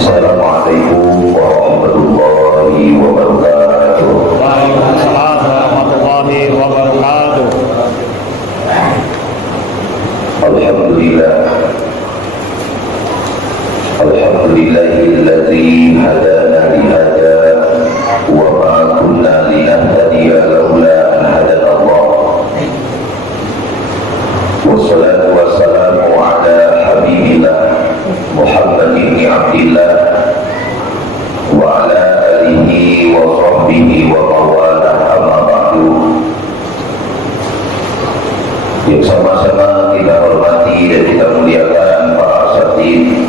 Assalamualaikum warahmatullahi wabarakatuh. Waalaikumsalam warahmatullahi wabarakatuh. Alhamdulillah. Alhamdulillahilladzi hadana li hada wa ma kunna linahtadiya laula an hadana Allah. Wassalatu wassalamu ala habibillah Muhammad ibn Abdillah wa ala alihi wa sahbihi wa mawalah amma ba'du. Yang sama-sama kita hormati dan kita muliakan para asatidz,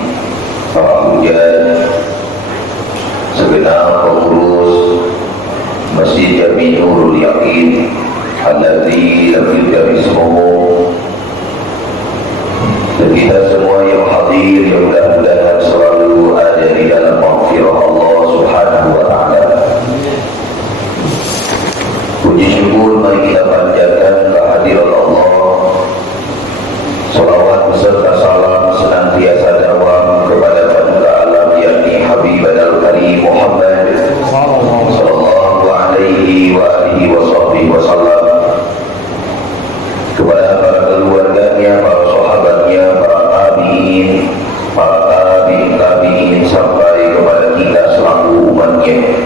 para hujjah, segenap pengurus Masjid Jami Nurul Yaqin alladzi lam yudhkar ismuhu, dan kita semua yang hadir yang mudah-mudahan selalu ada di dalam maghfirah Allah Subhanahu wa taala. Puji syukur mari kita panjatkan kehadiran Allah. Salawat beserta salam senantiasa dawam kepada Paduka Alam yakni Habibana Al-Karim Muhammad sallallahu alaihi wa alihi wasallam, kepada para keluarganya, para sahabatnya, para tabi'in, para tabi'in sampai kepada kita selaku umatnya.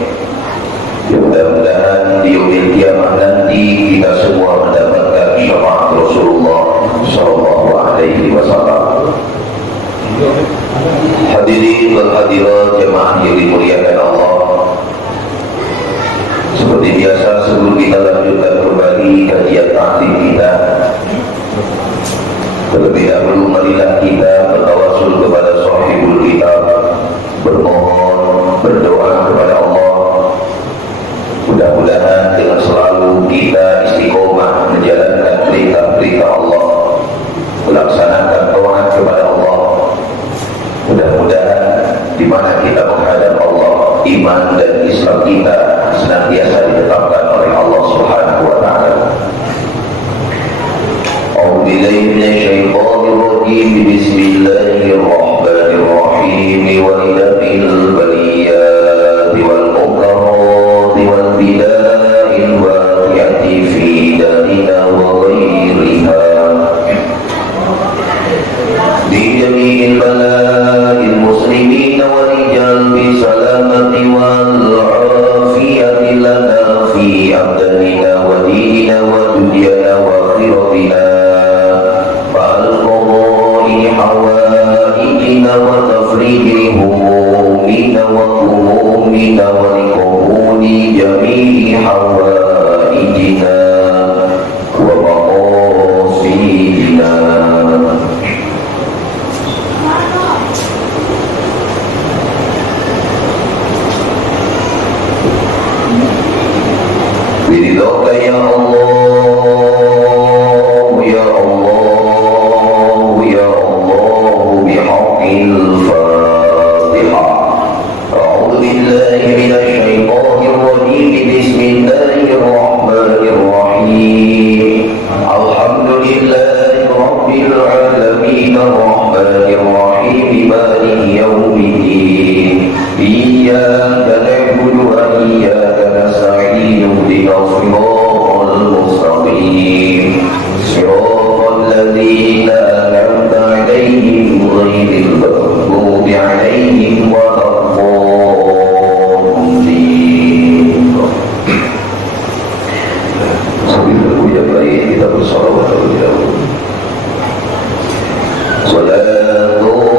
Ya, mudah-mudahan di yaumil kiamah nanti kita semua mendapatkan syafaat Rasulullah sallallahu alaihi wasallam. Hadirin wal hadirat jemaah yang dimuliakan Allah, seperti biasa sebelum kita lanjutkan kembali kajian ta'lim kita, terlebih dahulu marilah kita bertawassul kepada sahibul kitab, bermohon, berdoa kepada Allah. Mudah-mudahan dengan selalu kita istiqomah menjalankan perintah-perintah Allah, melaksanakan taat kepada Allah. Mudah-mudahan di mana kita menghadap Allah, iman dan Islam kita senantiasa ditetapkan oleh Allah Subhanahu wa taala. A'udzubillahi minasyaitonir rajim. Bismillahirrahmanirrahim. Wa idafil baliyati wal mukarrati wal bida'il waqi'ati fi darina wa ghairiha bi jami'il bala'il muslimin wa rijal bi salamati wal afiyati lana fi abdanina wa dinina wa dunyana wa akhiratina حوائجنا وتفريج همومنا وغمومنا ولقبول جميع حوائجنا ومقاصدنا. Biridhoka ya Allah, ya Allah, الفاتحة. أعوذ بالله من الشيطان الرجيم. بسم الله الرحمن الرحيم. الحمد لله رب العالمين الرحمن الرحيم مالك يوم الدين. إياك نعبد وإياك نستعين. اهدنا الصراط المستقيم صراط الذين أنعمت عليهم غير المغضوب عليهم ولا الضالين. Sambil yang baik kita bersalawat terlebih dahulu. Salatullah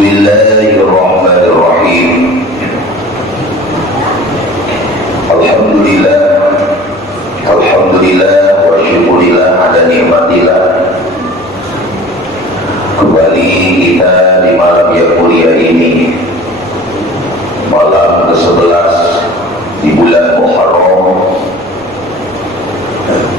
Bismillahirrahmanirrahim. Alhamdulillah wa syukurillah ada nikmatillah. Kembali kita di malam yang mulia ini, malam ke-11 di bulan Muharram,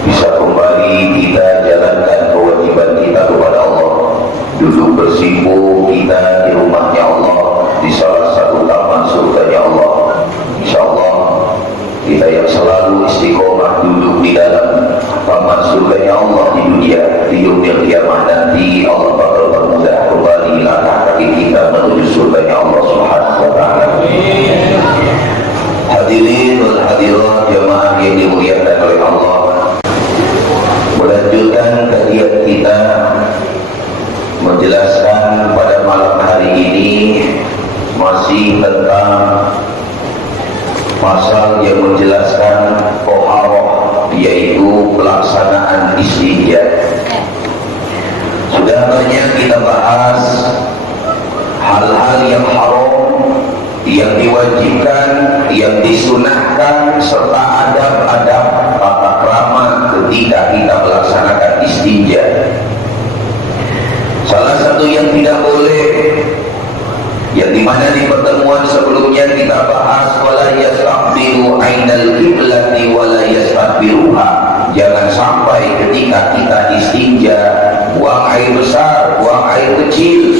bisa kembali kita jalankan kewajiban kita kepada Allah, duduk bersimpuh kita di rumahnya Allah, di salah satu taman surganya Allah. InsyaAllah kita yang selalu istiqomah duduk di dalam taman surganya Allah di dunia, di dunia kiamat nanti Allah bakal bermudah kembali langkah kaki kita menuju surganya Allah Subhanahu wa ta'ala. Hadirin wal hadirat jemaah yang dimuliakan oleh Allah, melanjutkan kajian kita menjelaskan pada malam hari ini masih tentang pasal yang menjelaskan toharoh, yaitu pelaksanaan istinja. Sudah banyak kita bahas hal-hal yang haram, yang diwajibkan, yang disunahkan, serta adab-adab tata krama ketika kita melaksanakan istinja. Salah satu yang tidak boleh, yang dimana di pertemuan sebelumnya kita bahas, wala yastaqbilu ainal qiblati wala yastaqbiluha. Jangan sampai ketika kita istinja buang air besar, buang air kecil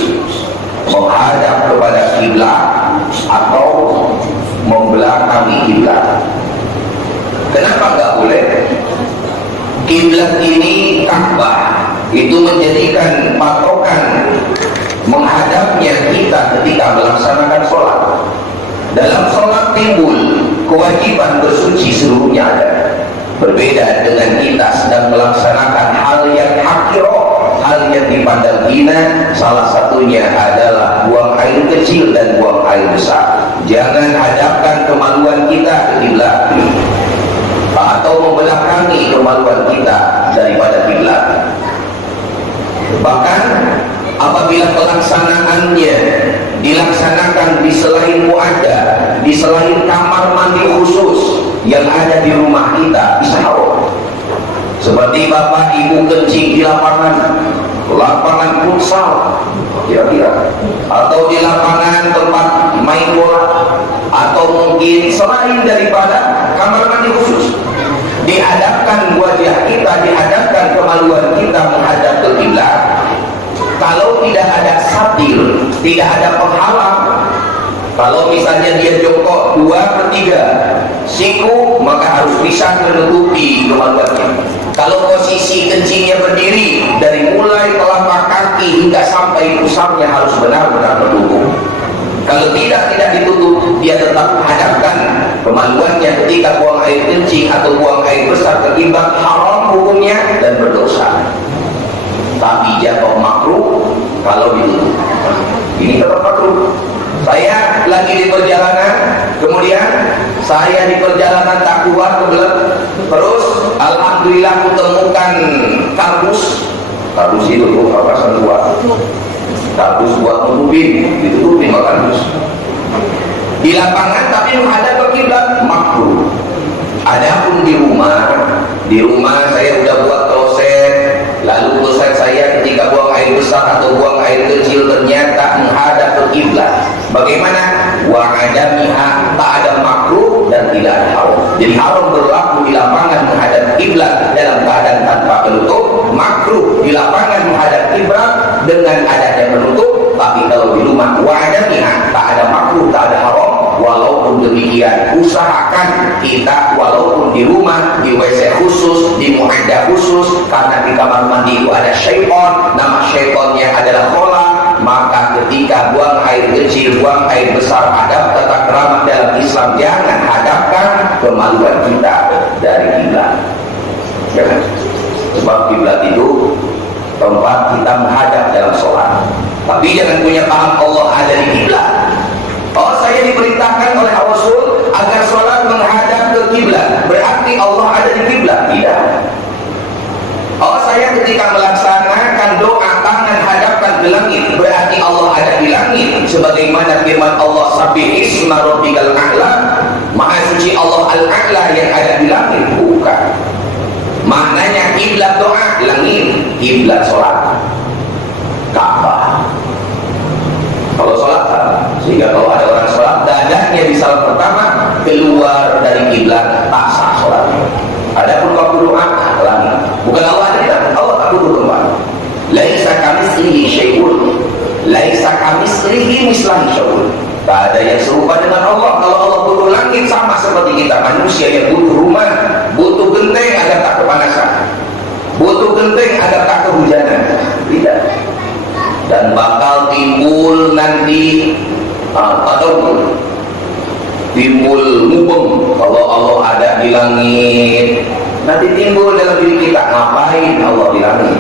menghadap kepada kiblat atau membelakangi kiblat. Kenapa enggak boleh? Kiblat ini Ka'bah, itu menjadikan patokan menghadapnya kita ketika melaksanakan sholat. Dalam sholat timbul kewajiban bersuci seluruhnya ada. Berbeda dengan kita sedang melaksanakan hal yang hakiro, hal yang dipandang hina. Salah satunya adalah buang air kecil dan buang air besar. Jangan hadapkan kemaluan kita ke kiblat atau membelakangi kemaluan kita daripada kiblat. Bahkan apabila pelaksanaannya dilaksanakan di selain muaddah, di selain kamar mandi khusus yang ada di rumah kita, bisa haram. Seperti bapak ibu kencing di lapangan futsal kira-kira, atau di lapangan tempat main bola, atau mungkin selain daripada kamar mandi khusus, dihadapkan wajah kita, dihadapkan kemaluan kita menghadap ke kiblat. Kalau tidak ada satir, tidak ada penghalang, kalau misalnya dia jongkok 2/3 siku, maka harus bisa menutupi kemaluannya. Kalau posisi kencingnya berdiri, dari mulai telapak kaki hingga sampai pusarnya harus benar-benar tertutup. Kalau tidak ditutup, dia tetap hadapkan kemaluannya ketika buang air kencing atau buang air besar ke kiblat, haram hukumnya dan berdosa. Tapi jatuh makruh kalau ditutup. Ini tetap makruh. Saya lagi di perjalanan, kemudian saya di perjalanan tak kuat kebelet, terus alhamdulillah kutemukan kardus itu tuh apa sentuhan, kardus buat nutupin, ditutupin kardus di lapangan, tapi menghadap ke kiblat, makruh. Adapun di rumah saya udah buat kloset, lalu kloset saya ketika buang air besar atau buang air kecil ternyata menghadap ke kiblat. Bagaimana? Wa adamiha, tak ada makruh dan tidak ada haram. Jadi haram berlaku di lapangan menghadap kiblat dalam keadaan tanpa penutup, makruh di lapangan menghadap kiblat dengan adanya penutup. Tapi kalau di rumah, wa adamiha, tak ada makruh, tak ada haram. Walaupun demikian, usahakan kita walaupun di rumah, di WC khusus, di muaddah khusus, karena di kamar mandi itu ada syaitan, nama syaitannya adalah khola. Maka ketika buang air kecil, buang air besar, adab tata krama dalam Islam, jangan hadapkan kemaluan kita dari kiblat. Jangan. Sebab kiblat itu tempat kita menghadap dalam sholat. Tapi jangan punya paham Allah ada di kiblat. Oh, saya diperintahkan oleh Rasul agar sholat menghadap ke kiblat, berarti Allah ada di kiblat? Tidak. Oh, saya ketika melaksanakan doa tangan hadapkan ke langit, berarti Allah ada di langit? sebagaimana firman Allah, sabbihisma rabbikal a'la, maha suci Allah al-a'la yang ada di langit. Bukan. Maknanya kiblat doa langit, kiblat sholat Ka'bah. Kalau sholat, sehingga kalau ada orang sholat dadanya di salat pertama keluar dari kiblat, tak sah sholatnya. Adapun waktu doa langit, bukan Allah ada di langit, Allah tak duduk kembali. Laisa kamitslihi syai'un, laisa kamitslihi mislan syai'un. Tak ada yang serupa dengan Allah. Kalau Allah butuh langit, sama seperti kita manusia yang butuh rumah, butuh genteng agar tak kepanasan, butuh genteng agar tak kehujanan. Tidak. Dan bakal timbul nanti timbul mubeng. Kalau Allah ada di langit, nanti timbul dalam diri kita, ngapain Allah di langit?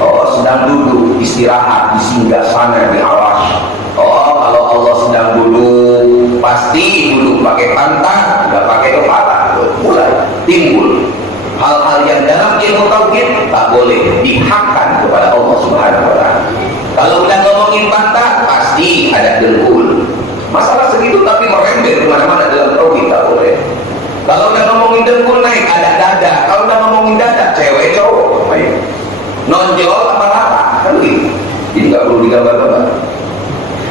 Oh, sedang duduk istirahat di singgah sana di aras. Oh, kalau Allah sedang duduk, pasti duduk pakai pantat, nggak pakai kepala. Mulai timbul hal-hal yang dalam ilmu tauhid tak boleh dihakkan kepada Allah Subhanahu wa Ta'ala. Kalau udah ngomongin pantat, pasti ada dengkul. Masalah segitu tapi merembet kemana-mana dalam tauhid tak boleh. Kalau udah ngomongin dengkul naik, ada dada. Kalau udah ngomongin dada, cewek cowok, ayo. Nonjol apa rata, kan begitu. Jadi nggak perlu digambar-gambar.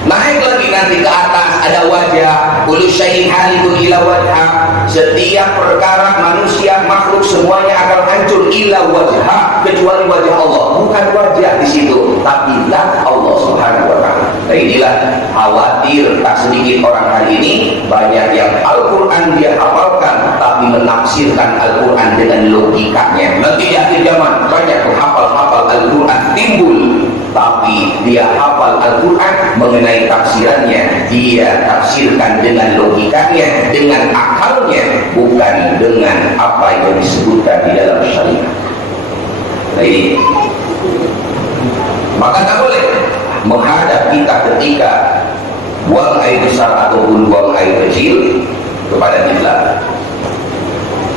Naik lagi nanti ke atas ada wajah, kullu syai'in halikun ila wajha. Setiap perkara manusia makhluk semuanya akan hancur illa wajha, kecuali wajah Allah. Bukan wajah di situ, tapi zat Allah Subhanahu wa Ta'ala. Nah, inilah khawatir tak sedikit orang hari ini banyak yang Al-Quran dia hafalkan tapi menafsirkan Al-Quran dengan logikanya. Nanti di akhir zaman banyak penghafal-hafal Al-Quran timbul, tapi dia hafal Al-Quran mengenai tafsirannya, dia tafsirkan dengan logikanya, dengan akalnya, bukan dengan apa yang disebutkan di dalam syariat. Nah, ini maka tak boleh menghadap kita ketika buang air besar ataupun buang air kecil kepada kiblat.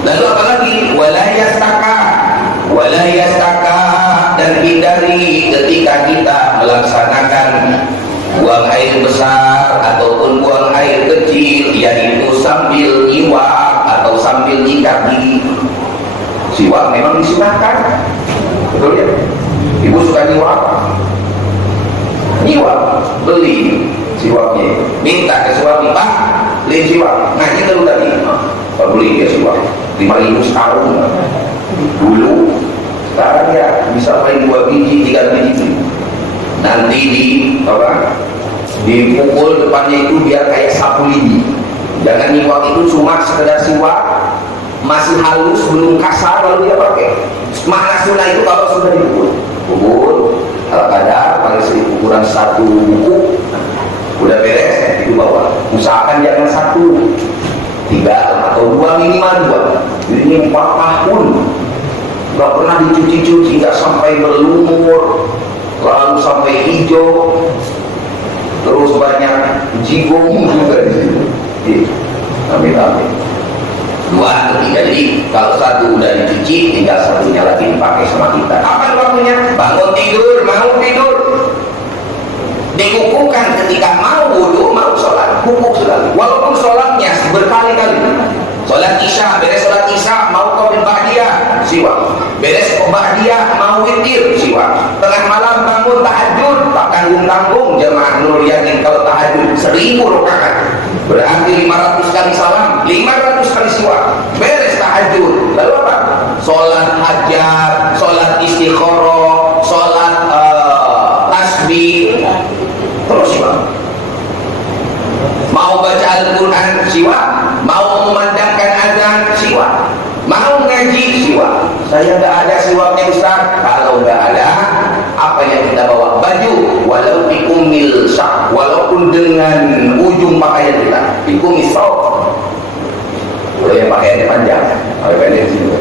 Lalu apa lagi? Wala yastaka, dan hindari ketika kita melaksanakan buang air besar ataupun buang air kecil, yaitu sambil nyiwak atau sambil nyikat gigi. Siwak memang disunahkan, betul ya? Ibu suka nyiwak? Nyiwak, beli siwaknya, minta ke suami, Pak, beli siwak. Ngaji dulu tadi, Pak beli dia siwak 5.000 sekarung dulu. Sekarang ya bisa main 2 biji, 3 biji. Nanti dipukul depannya itu biar kayak sapu lidi. Jangan nyiwak itu cuma sekedar siwak, masih halus, belum kasar lalu dia pakai. Makna sunnah itu kalau sudah dipukul, kalau kadar pakai ukuran 1 buku, udah beres itu bawa. Usahakan jangan 1, 3 atau 2, minimal 2. Jadi ini 4 tahun nggak pernah dicuci-cuci, nggak sampai berlumur, lalu sampai hijau, terus banyak jigong juga di situ. Amin. 2 atau 3. Jadi kalau 1 udah dicuci, tinggal 1-nya lagi dipakai sama kita. Kapan waktunya? Bangun tidur, mau tidur, dikukuhkan ketika mau wudu, mau sholat, kukuh sekali. Walaupun sholatnya berkali-kali. Sholat isya, beres sholat isya, mau qabil ba'diyah, siwak. Beres ba'diyah, mau witir, siwak. Tengah malam bangun tahajud, tak tanggung-tanggung. Jemaah Nur yakin kalau tahajud 1000 rakaat, berarti 500 kali salam, 500 kali siwak. Beres tahajud, lalu apa? Sholat hajat, sholat istikharah, sholat tasbih, terus siwak. Mau baca Al-Quran, siwak. Mau memandangkan azan, siwak. Mau ngaji, siwak. Saya nggak ada siwaknya Ustaz. Kalau nggak ada, apa yang kita bawa? Baju, walau bikumil syak, walaupun dengan ujung pakaian kita, bikumis sok. Boleh pakaiannya panjang, kalau pendek sini.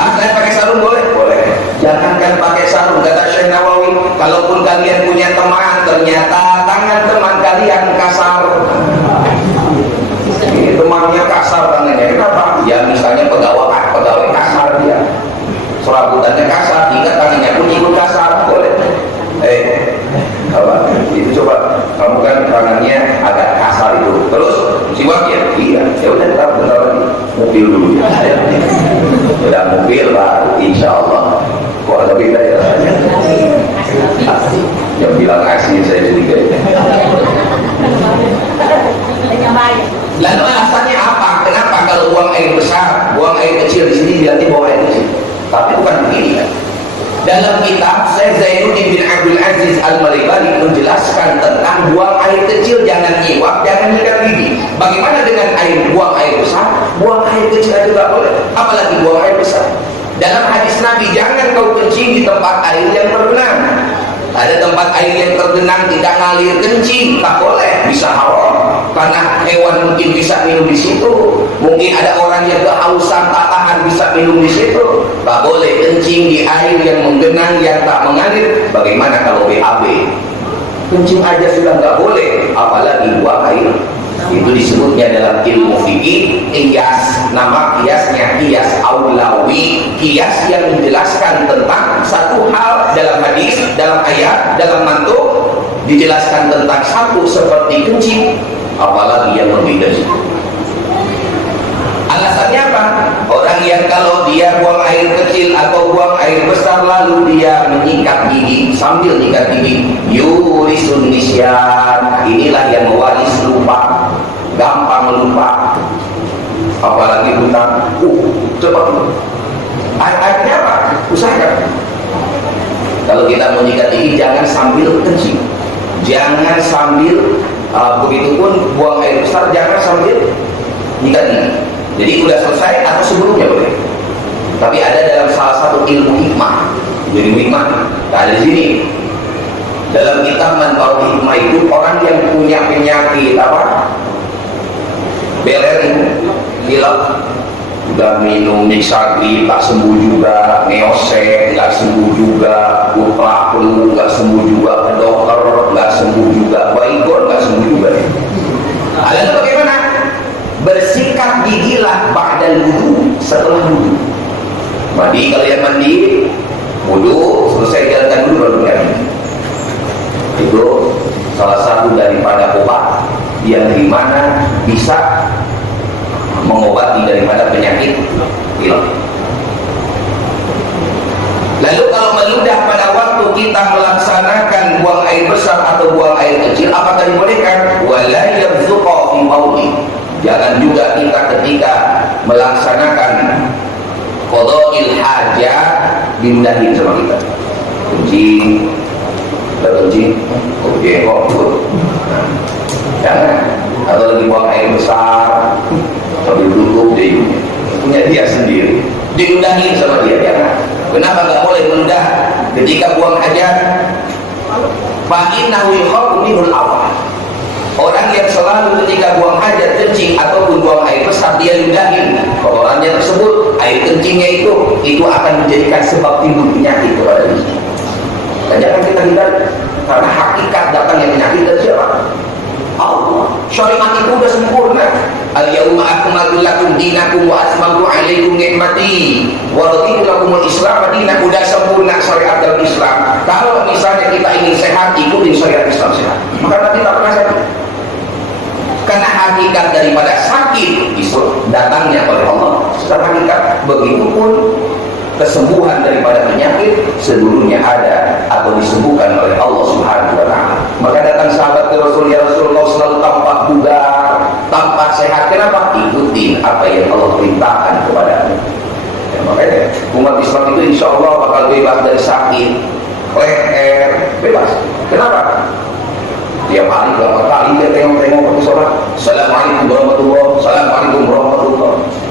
Saya pakai sarung boleh? Boleh. Jangankan pakai sarung, kata Syekh Nawawi, kalaupun kalian punya teman, ternyata tangan teman kalian kasar. Ini temannya kasar tangannya, kenapa? Ya misalnya pegawai kasar dia, serabutannya kasar, hingga tangannya pun ikut kasar, boleh. Apa? Itu coba kamu kan tangannya agak kasar itu, terus siwak ya, iya, ya udah bentar lagi mobil dulu, udah mobil lah, insya Allah. Kok ada beda ya rasanya? Yang bilang asli saya curiga. Lalu alasannya apa? Kenapa kalau buang air besar, buang air kecil di sini dilatih buang air kecil? Tapi bukan begini kan? Dalam kitab Syekh Zainuddin bin Abdul Aziz Al-Maribali menjelaskan tentang buang air kecil, jangan nyiwak, jangan nyikat gigi. Bagaimana dengan buang air besar? Buang air kecil aja tidak boleh, apalagi buang air besar. Dalam hadis Nabi, jangan kau kencing di tempat air yang tergenang. Ada tempat air yang tergenang tidak ngalir kencing, tak boleh, bisa haram. Karena hewan mungkin bisa minum di situ, mungkin ada orang yang kehausan tak tahan bisa minum di situ, tak boleh kencing di air yang menggenang yang tak mengalir. Bagaimana kalau BAB? Kencing aja sudah nggak boleh, apalagi buang air. Itu disebutnya dalam ilmu fikih qiyas. Nama qiyasnya qiyas aulawi, qiyas yang menjelaskan tentang satu hal dalam hadis, dalam ayat, dalam mantuk, dijelaskan tentang satu seperti kencing, apalagi yang lebih dari itu. Alasannya apa? Orang yang kalau dia buang air kecil atau buang air besar lalu dia menyikat gigi, sambil nyikat gigi, yurisun nisyan, inilah yang mewaris lupa, gampang lupa, apalagi hutang. Cepat dulu. Akhirnya apa? Usahakan. Kalau kita menyikat gigi jangan sambil kencing, jangan sambil begitupun buang air besar jangan sambil nyikat gigi. Jadi sudah selesai atau sebelumnya boleh. Tapi ada dalam salah satu ilmu hikmah. Jadi hikmah ada di sini. Dalam kitab Manfaat Hikmah itu orang yang punya penyakit apa? Beler itu, hilaf, udah minum Mixagri tak sembuh juga, Neosek nggak sembuh juga, Ultra Flu nggak sembuh juga, ke dokter nggak sembuh juga, Baygon nggak sembuh juga. Lalu bagaimana? Bersikat gigilah ba'dal wudu, setelah wudu. Mandi, kalian mandi, wudu, selesai jalankan dulu baru ganti. Itu salah satu daripada obat yang dimana bisa mengobati daripada penyakit hilaf. Lalu kalau meludah pada waktu kita melaksanakan buang air besar atau buang air kecil, apakah dibolehkan? Wala yabzuqa fi mawdi. Jangan juga kita ketika melaksanakan qada'il hajat diludahin sama kita. Kencing, jangan. Atau lagi buang air besar, sambil tutup dia punya dia sendiri, diludahin sama dia, jangan. Kenapa nggak boleh meludah ketika buang hajat? Fa innahu yakhafu minhul awal. Orang yang selalu ketika buang hajat kencing ataupun buang air besar dia ludahin kotorannya tersebut, air kencingnya itu akan menjadikan sebab timbul penyakit kepada diri. Dan jangan kita hindari, karena hakikat datangnya penyakit dari siapa? Allah. Syariat itu sudah sempurna. Al-yawma akmaltu lakum dinakum wa atmamtu 'alaikum ni'mati wa raditu lakumul Islam dinan. Sudah sempurna syariat dalam Islam. Kalau misalnya kita ingin sehat, ikutin syariat Islam sehat, maka nanti tak pernah sakit. Karena hakikat daripada sakit itu datangnya oleh Allah. Secara hakikat, begitupun kesembuhan daripada penyakit sebelumnya ada atau disembuhkan oleh Allah Subhanahu wa taala. Maka datang sahabat ke Rasul, ya Rasulullah selalu tampak bugar, tampak sehat. Kenapa? Ikutin apa yang Allah perintahkan kepadamu. Ya, makanya umat Islam itu insya Allah bakal bebas dari sakit, leher, bebas. Kenapa? Tiap hari berapa kali dia tengok-tengok waktu sholat, Assalamualaikum warahmatullahi wabarakatuh, Assalamualaikum warahmatullahi wabarakatuh.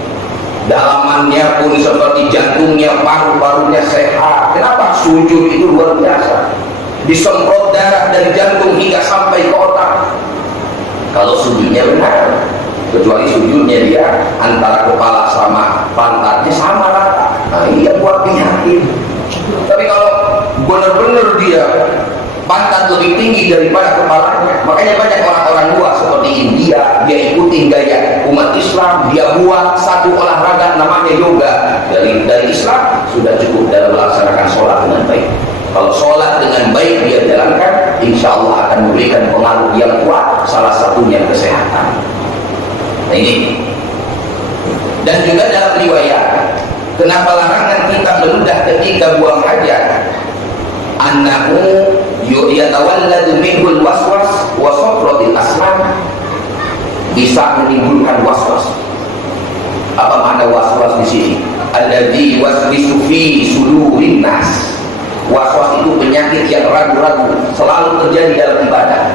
Dalamannya pun seperti jantungnya, paru-parunya sehat. Kenapa? Sujud itu luar biasa. Disemprot darah dari jantung hingga sampai ke otak. Kalau sujudnya benar, kecuali sujudnya dia antara kepala sama pantatnya sama rata. Nah ini yang buat penyakit. Tapi kalau benar-benar dia pantat lebih tinggi daripada kepalanya, makanya banyak orang-orang luar seperti India, dia ikutin gaya umat Islam, dia buat satu olahraga namanya yoga. Dari Islam sudah cukup dalam melaksanakan sholat dengan baik. Kalau sholat dengan baik dia jalankan, insya akan memberikan pengaruh yang kuat, salah satunya kesehatan. Nah ini. Dan juga dalam riwayat, kenapa larangan kita meludah ketika buang hajat? Annahu yatawalladu minhul waswas wa safratil aslam, bisa menimbulkan waswas. Apa makna waswas di sini? Alladzi waswisu fi sudurin nas. Waswas itu penyakit yang ragu-ragu selalu terjadi dalam ibadah.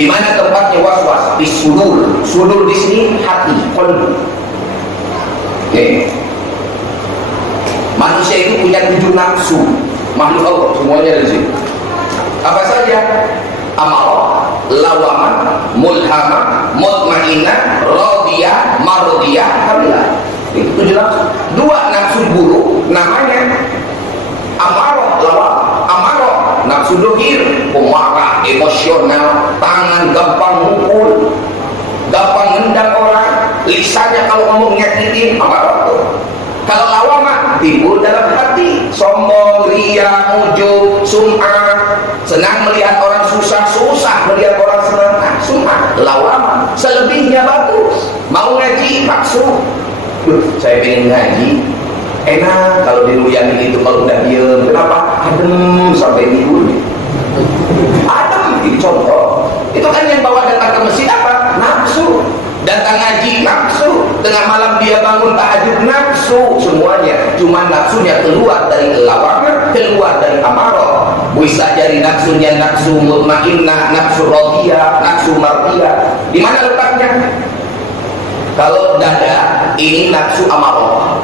Di mana tempatnya waswas? Di sudur. Sudur di sini hati, qalbu. Oke. Manusia itu punya 7 nafsu. Makhluk Allah semuanya di sini. Apa saja? Amarah, lawamah, mulhamah, mutmainnah, radiyah, mardiyah, kamilah. Itu 7 nafsu. 2 nafsu buruk namanya amarah, lawamah. Amarah, nafsu dohir, pemarah, emosional, tangan gampang mukul, gampang nendang orang, lisannya kalau ngomong nyakitin, amarah. Kalau lawamah timbul dalam hati, sombong, ria, ujub, sum'ah, senang melihat orang susah, susah melihat orang senang, sum'ah, lawamah. Selebihnya bagus, mau ngaji, maksud, saya pengen ngaji, enak kalau diruyakin itu, kalau udah diem, kenapa? Adem sampai tidur. Adem, ini contoh. Itu kan yang bawa datang ke masjid apa? Nafsu. Datang ngaji, nafsu. Tengah malam dia bangun tahajud, nafsu. Semuanya, cuma nafsunya keluar dari lawangan, keluar dari amarah. Bisa jadi nafsunya nafsu mutmainnah, nafsu radiyah, nafsu mardiyah. Di mana letaknya? Kalau dada, ini nafsu amarah.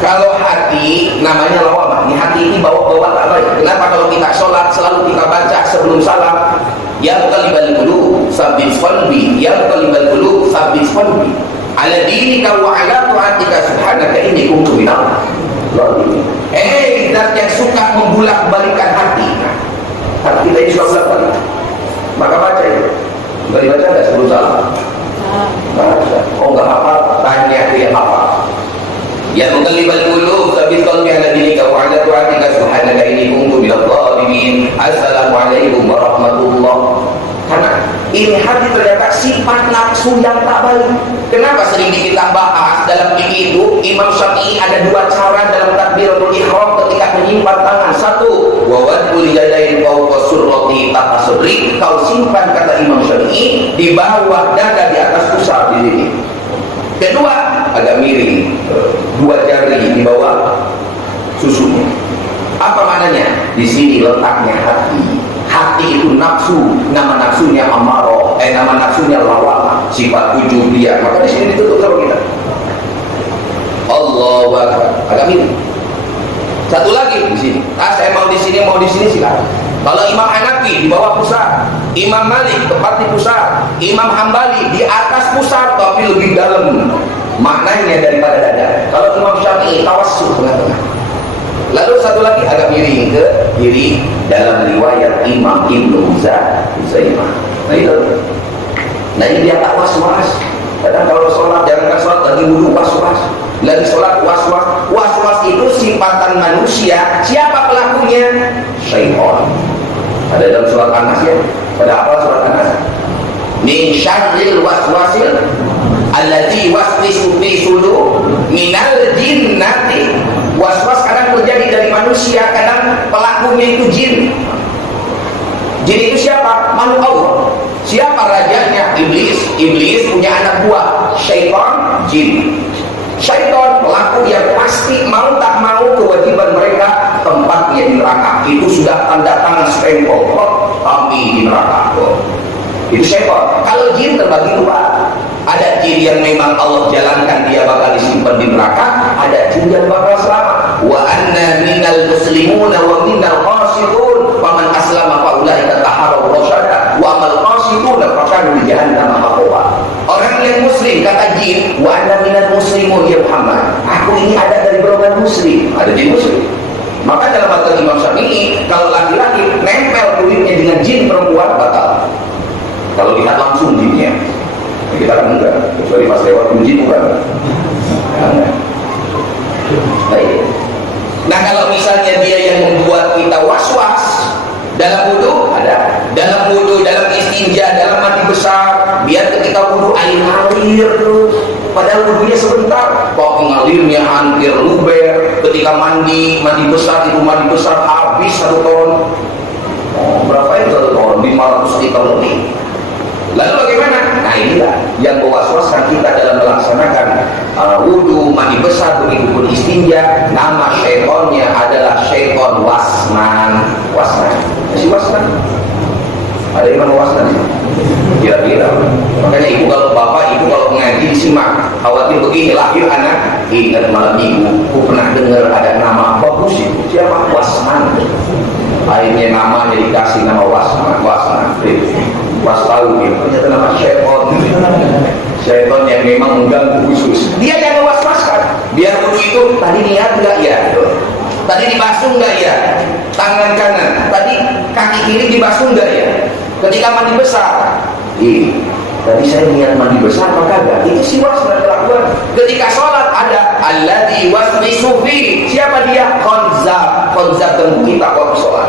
Kalau hati, namanya lawamah. Di hati ini bawa-bawa tak baik. Kenapa kalau kita sholat selalu kita baca sebelum salam, ya muqallibal qulub tsabbit qalbi, ya muqallibal qulub tsabbit qalbi, ala dinika wa ala ta'atika subhanaka inni kuntu minal zalimin. Zat yang suka membulak-balikan hati. Hati kita ini suka bolak-balik. Maka baca itu. Enggak dibaca enggak sebelum salam? Baca. Oh enggak hafal, tanya ke yang hafal. Ya muqallibal qulub tsabbit qalbi ala dinika wa ala ta'atika subhanaka inni kuntu minadh dhalimin. Assalamualaikum warahmatullah. Karena ini hati ternyata sifat nafsu yang tak baik. Kenapa sering kita bahas dalam fikih itu? Imam Syafi'i ada 2 cara dalam takbiratul ihram ketika menyimpan tangan. 1, wa wad'ul yadayn fawqa surrati tahta sadri. Kau simpan, kata Imam Syafi'i, di bawah dada, di atas pusar di sini. Kedua, agak miring, 2 jari di bawah susunya. Apa maknanya? Di sini letaknya hati. Hati itu nafsu, nama nafsunya amarah, nama nafsunya lawamah, sifat ujub dia. Maka di sini ditutup sama kita. Allahu Akbar. Agak miring. Satu lagi di sini. Saya mau di sini, mau di sini silakan. Kalau Imam Hanafi di bawah pusar, Imam Malik tepat di pusar, Imam Hambali di atas pusar tapi lebih dalam maknanya daripada dada. Kalau Imam Syafi'i tawassul tengah-tengah. Lalu satu lagi agak miring ke kiri dalam riwayat Imam Ibnu Huzaimah. Nah ini dia tak was-was. Kadang kalau sholat, jangan sholat lagi wudhu was-was, lagi sholat was-was. Was-was itu sifatan manusia. Siapa pelakunya? Syaitan. Ada dalam surat An-Nas ya. Pada apa surat An-Nas? Min syarril waswasil alladzi waswisu fi sudur minal jinnati. Was-was kadang terjadi dari manusia, kadang pelakunya itu jin. Jin itu siapa? Makhluk Allah. Siapa rajanya? Iblis. Iblis punya anak buah, syaitan, jin. Syaitan pelaku yang pasti mau tak mau kewajiban mereka tempatnya di neraka. Itu sudah tanda tangan stempel, kami di neraka. Itu syaitan. Kalau jin terbagi 2. Ada jin yang memang Allah jalankan dia bakal disimpan di neraka, ada jin yang bakal selamat. Wa anna minal muslimuna wa minal qasidun faman aslama fa ulaika taharraw rasyada wa amal qasiduna fa kanu li jahannam ma'wa. Orang yang muslim, kata jin, wa anna minal muslimun ya Muhammad, aku ini ada dari golongan muslim, ada jin muslim. Maka dalam bahasa Imam Syafi'i, kalau laki-laki nempel kulitnya dengan jin perempuan batal. Kalau lihat langsung jinnya, kita kan enggak, kecuali pas lewat uji bukan. Nah kalau misalnya dia yang membuat kita was-was dalam wudhu, ada besar, biar ketika wudhu air ngalir terus. Padahal wudhunya sebentar, kok ngalirnya hampir luber. Ketika mandi besar, itu mandi besar habis 1 ton. Oh, berapa itu 1 ton? 500 liter lebih. Lalu bagaimana? Nah inilah yang mewaswaskan kita dalam melaksanakan wudhu, mandi besar, begitu pun istinja. Nama syaitonnya adalah syaiton wasman. Wasman, masih wasman? Ada yang mau wasman? Kira-kira. Makanya ibu kalau bapak, ibu kalau ngaji disimak. Khawatir begini, lahir anak. Ingat malam minggu, aku pernah dengar ada nama bagus itu. Siapa? Wasman. Akhirnya namanya dikasih nama wasman. Wasman. Was tahu gitu, ternyata nama syaiton. Syaiton yang memang mengganggu khusus. Dia yang mewaswaskan. Biar wudhu itu tadi niat enggak ya? Tadi dibasuh enggak ya? Tangan kanan. Tadi kaki kiri dibasuh enggak ya? Ketika mandi besar, tadi saya niat mandi besar apa kagak? Itu si wasman kelakuan. Ketika sholat ada alladzi waswisu fi. Siapa dia? Konzab tengku kita waktu sholat.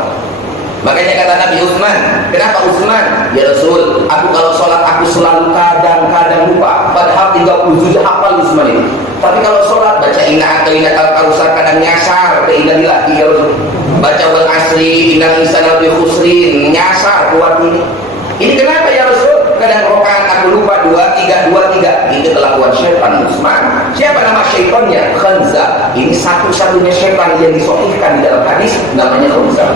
Makanya kata Nabi Utsman, kenapa Utsman? Ya Rasul, aku kalau sholat aku selalu kadang-kadang lupa. Padahal 30 juz hafal Utsman itu. Tapi kalau sholat baca inna al-kausar kadang nyasar ke innalillahi ya Rasul. Baca wal asri innal insana lafi khusrin nyasar keluar ini. Ini kenapa ya Rasul? Kadang rokaat aku lupa 2-3. Itu kelakuan syaitan Utsman. Siapa nama syaitannya? Khanzab. Ini satu-satunya syaitan yang disahihkan di dalam hadis, namanya Khanzab.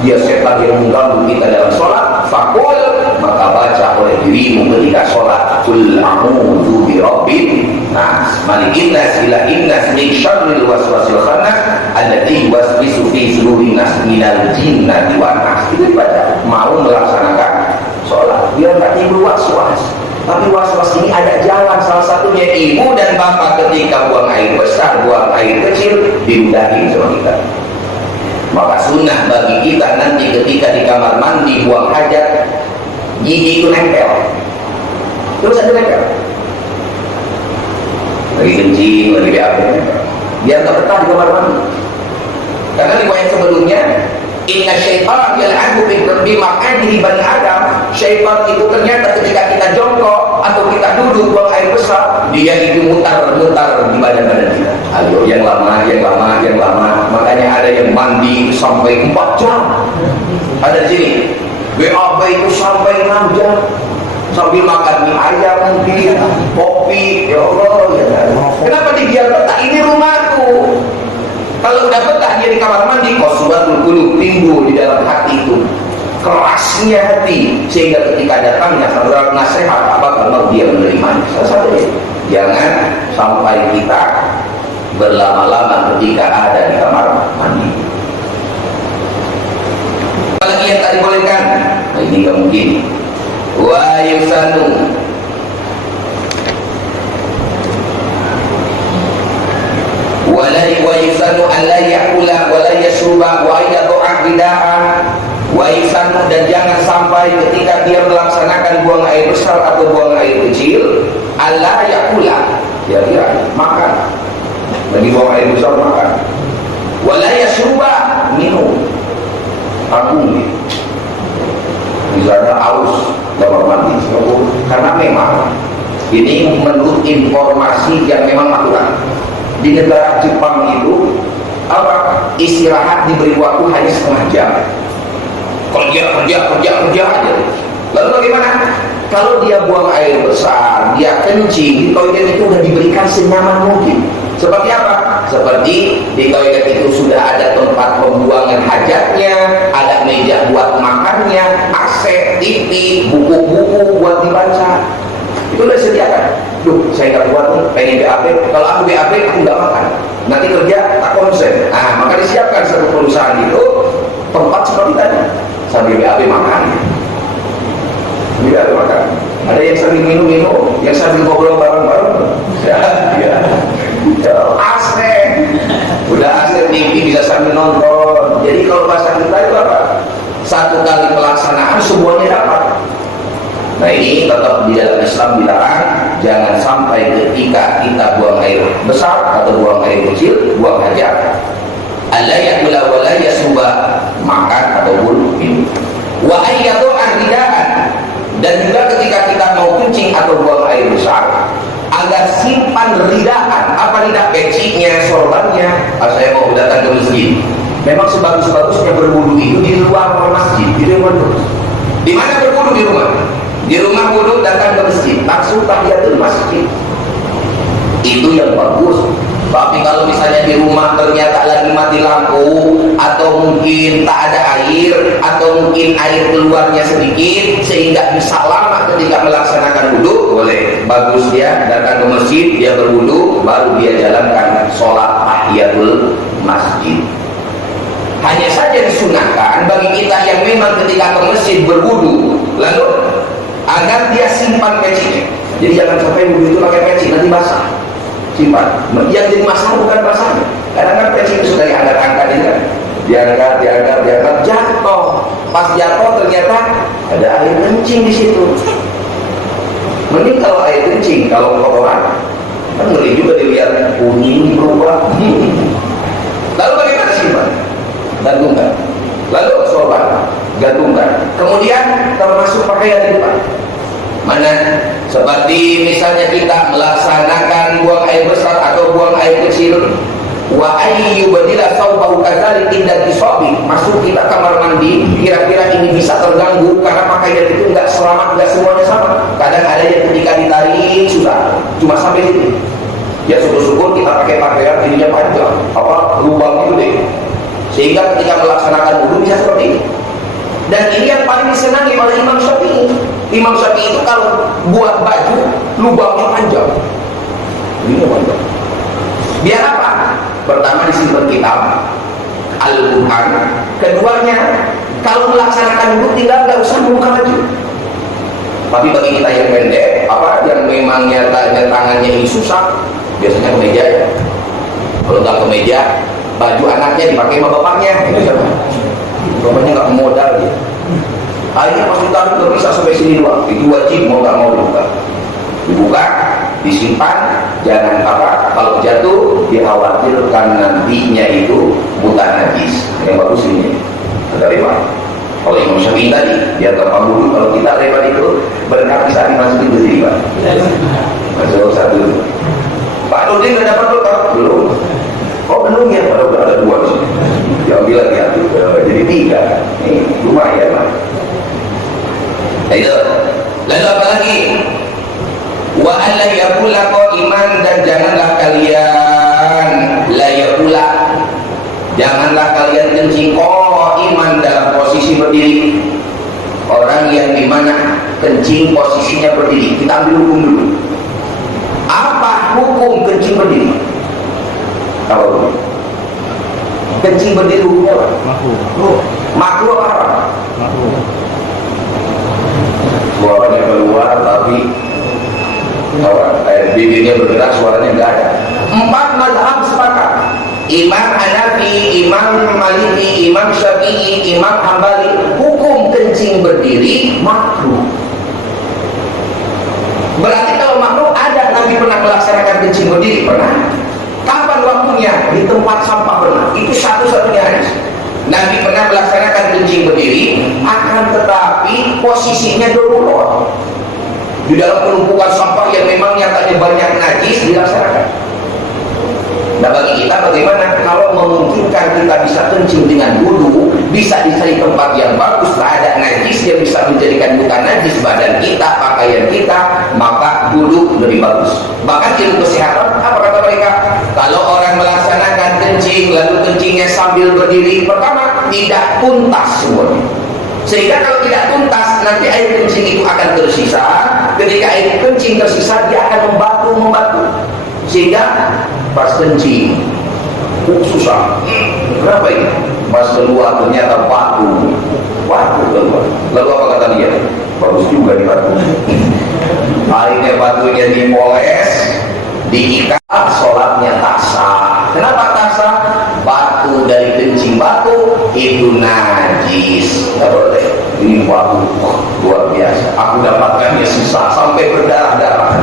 Dia setan yang mengganggu kita dalam sholat. Fakul, maka baca oleh dirimu ketika sholat, kul a'udzu birabbin nas, malikin nas, ilahin nas, min syarril waswasil khannas alladzi yuwaswisu fi sudurin nas minal jinnati wan nas. Itu dibaca. Mau melaksanakan sholat biar nggak timbul waswas. Tapi waswas ini ada jalan, salah satunya ibu dan bapak ketika buang air besar, buang air kecil, diudahin sama kita. Maka sunnah bagi kita nanti ketika di kamar mandi buang hajat, gigi itu nempel, terus ada nempel, lagi kencing, lagi BAB nempel, biar tak betah di kamar mandi. Karena riwayat sebelumnya, inna syaitan yal'abu bimaq'adihi bani Adam. Syaitan itu ternyata ketika kita jongkok atau kita duduk buang air besar, dia itu mutar-mutar di badan-badan kita. Ayo yang lama. Makanya ada yang mandi sampai 4 jam. Ada di sini. BAB itu sampai 6 jam. Sambil makan mie ayam mungkin, kopi. Ya Allah, ya. Kenapa dibiar betah? Ini rumahku. Kalau udah betah dia di kamar mandi, qaswatul qulub, timbul di dalam hati itu kerasnya hati, sehingga ketika datangnya saudara nasihat apa kalau dia menerimanya. Salah satunya jangan sampai kita berlama-lama ketika ada di kamar mandi. Apalagi yang tak dibolehkan? Nah, ini nggak mungkin. Wa yusanu wa yusanu an la ya'kula wa la yashruba wa yad'a rida'an wa yusanu, dan jangan sampai ketika dia melaksanakan buang air besar atau buang air kecil, alla ya'kula, ya makan. Lagi buang air besar makan. Wa la yashruba, minum. Aku misalnya aus kamar mandi, karena memang ini menurut informasi yang memang akurat. Di negara Jepang itu istirahat diberi waktu hanya setengah jam. Kerja aja. Lalu bagaimana? Kalau dia buang air besar, dia kencing, di toilet itu sudah diberikan senyaman mungkin. Seperti apa? Seperti di toilet itu sudah ada tempat pembuangan hajatnya, ada meja buat makannya, AC, TV, buku-buku buat dibaca. Itu udah disediakan. Duh, saya nggak kuat nih, pengen BAB. Kalau aku BAB, aku nggak makan. Nanti kerja tak konsen. Nah, maka disiapkan satu perusahaan itu tempat seperti tadi. Sambil BAB makan. BAB makan. Ada yang sambil minum-minum, yang sambil ngobrol bareng-bareng. Ya. Asik. Udah asik, TV bisa sambil nonton. Jadi kalau bahasa kita itu apa? Satu kali pelaksanaan semuanya dapat. Nah ini tetap di dalam Islam dilarang. Jangan sampai ketika kita buang air besar atau buang air kecil, buang hajat, alla yakula wa la yasuba, makan ataupun minum. Wa ayyadu ardaan, Dan juga ketika kita mau kencing atau buang air besar, agar simpan ridaan, apa lidah pecinya, sorbannya. Saya mau datang ke masjid, memang sebagus-bagusnya berwudu itu di luar masjid, di luar masjid. Di mana berwudu? Di rumah. Di rumah wudu, datang ke masjid, langsung tahiyatul masjid. Itu yang bagus. Tapi kalau misalnya di rumah ternyata lagi mati lampu, atau mungkin tak ada air, atau mungkin air keluarnya sedikit sehingga bisa lama ketika melaksanakan wudu, boleh. Bagus dia datang ke masjid, dia berwudu, baru dia jalankan sholat tahiyatul masjid. Hanya saja disunahkan bagi kita yang memang ketika ke masjid berwudu, lalu agar dia simpan pecinya. Jadi jangan sampai wudu itu pakai peci, nanti basah. Simpan. Yang jadi masalah bukan basahnya. Kadang-kadang peci itu sudah diangkat-angkat ini kan. Diangkat, jatuh. Pas jatuh ternyata ada air kencing di situ. Mending kalau air kencing, kalau kotoran, kan ngeri juga dilihat kuning berubah. Lalu bagaimana simpan? Gantungkan. Lalu sorban, gantungkan. Kemudian termasuk pakaian di depan. Mana? Seperti misalnya kita melaksanakan buang air besar atau buang air kecil, wa ayyubadila thawbahu kadzalik inda tisabi, masuk kita kamar mandi, kira-kira ini bisa terganggu karena pakaian itu enggak selamat, enggak semuanya sama. Kadang ada yang ketika ditarik susah, cuma sampai situ. Ya syukur-syukur kita pakai pakaian ininya panjang, apa lubang itu deh, sehingga ketika melaksanakan wudu bisa seperti ini. Dan ini yang paling disenangi oleh Imam Syafi'i. Imam Syafi'i itu kalau buat baju lubangnya panjang, ini panjang. Biar apa? Pertama disimpan kitab Al-Quran. Keduanya, kalau melaksanakan wudu tinggal nggak usah membuka baju. Tapi bagi kita yang pendek, apa yang memang nyatanya tangannya ini susah, biasanya kemeja ya. Kalau nggak kemeja, baju anaknya dipakai sama bapaknya. Itu siapa? Bapaknya nggak modal dia. Akhirnya pas ditaruh nggak bisa sampai sini doang. Itu wajib mau nggak mau dibuka. Dibuka, disimpan, jangan apa. Kalau jatuh, dikhawatirkan nantinya itu buta najis. Yang bagus ini. Ada lewat. Kalau Imam Syafi'i tadi, dia gampang dulu. Kalau kita lewat itu berkat bisa dimasukin ke sini, Pak. Masuk satu. Pak Nurdin udah dapat belum? Oh belum ya, padahal udah ada dua di sini. Diambil lagi satu, jadi tiga. Ini lumayan lah. Nah, itu. Lalu apa lagi? Wa an la yaqula qa'iman, dan janganlah kalian la yaqula, janganlah kalian kencing qa'iman dalam posisi berdiri. Orang yang dimana kencing posisinya berdiri, kita ambil hukum dulu. Apa hukum kencing berdiri? Apa hukum? Kencing berdiri hukumnya apa? Makruh apa? Suaranya keluar tapi bibirnya bergerak, suaranya enggak ada. 4 mazhab sepakat. Imam Hanafi, Imam Maliki, Imam Syafi'i, Imam Hambali, hukum kencing berdiri makruh. Berarti kalau makruh, ada Nabi pernah melaksanakan kencing berdiri? Pernah. Kapan waktunya? Di tempat sampah pernah. Itu satu-satunya hadis. Nabi pernah melaksanakan kencing berdiri, akan tetapi posisinya darurat. Di dalam penumpukan sampah yang memang nyatanya banyak najis dilaksanakan. Nah bagi kita bagaimana? Kalau memungkinkan kita bisa kencing dengan wudu, bisa dicari tempat yang bagus, tak ada najis yang bisa menjadikan bukan najis badan kita, pakaian kita, maka wudu lebih bagus. Bahkan ilmu kesehatan, apa kata mereka? Kalau orang melaksanakan kencing, lalu kencingnya sambil berdiri, pertama tidak tuntas semuanya. Sehingga kalau tidak tuntas, nanti air kencing itu akan tersisa. Ketika air kencing tersisa, dia akan membatu. Sehingga pas kencing susah. Kenapa ini? Pas keluar ternyata batu keluar. Lalu apa kata dia? Bagus juga di batu. Akhirnya batunya dipoles, diikat, sholatnya tak sah. Kenapa tak sah? Batu dari kencing batu itu najis. Tidak boleh. Ini batu luar biasa. Aku dapatkannya susah sampai berdarah-darah.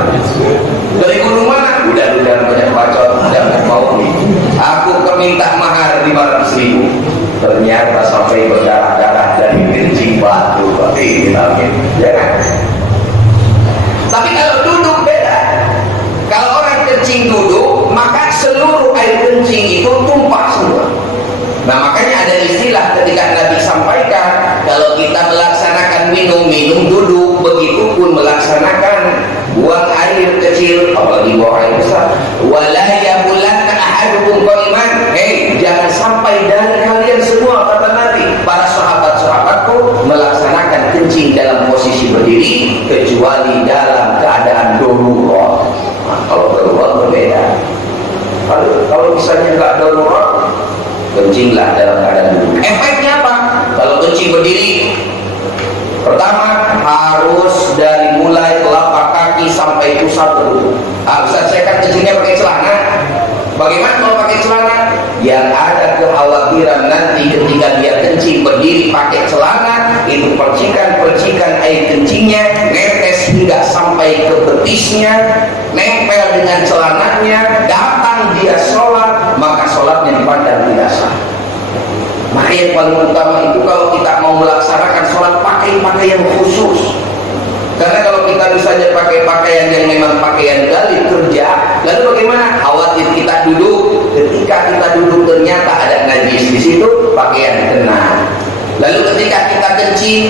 Dari gunung mana? Udah banyak bacot, jangan mau nih. Aku keminta mahar 500.000. Ternyata sampai berdarah-darah dari kencing batu. Tapi amin. Jangan. minum duduk, begitupun melaksanakan buang air kecil, apalagi buang air besar. Wala yabulanna ahadukum qaiman. Jangan sampai dari kalian semua, kata Nabi, para sahabat-sahabatku, melaksanakan kencing dalam posisi berdiri kecuali dalam keadaan darurat. Nah, kalau darurat berbeda. Kalau misalnya nggak darurat, kencinglah dalam keadaan duduk. Efeknya apa? Kalau kencing berdiri, pertama harus dari mulai telapak kaki sampai pusat perut. Ustaz, saya kan kencingnya pakai celana. Bagaimana kalau pakai celana? Yang ada kekhawatiran nanti ketika dia kencing berdiri pakai celana, itu percikan-percikan air kencingnya netes hingga sampai ke betisnya, nempel dengan celananya, datang dia sholat, maka sholatnya dipandang tidak sah. Maka yang paling utama itu kalau kita mau melaksanakan sholat, pakai pakaian khusus. Karena kalau kita misalnya pakai pakaian yang memang pakaian gali kerja, lalu bagaimana? Khawatir kita duduk, ketika kita duduk ternyata ada najis di situ, pakaian kena. Lalu ketika kita kencing,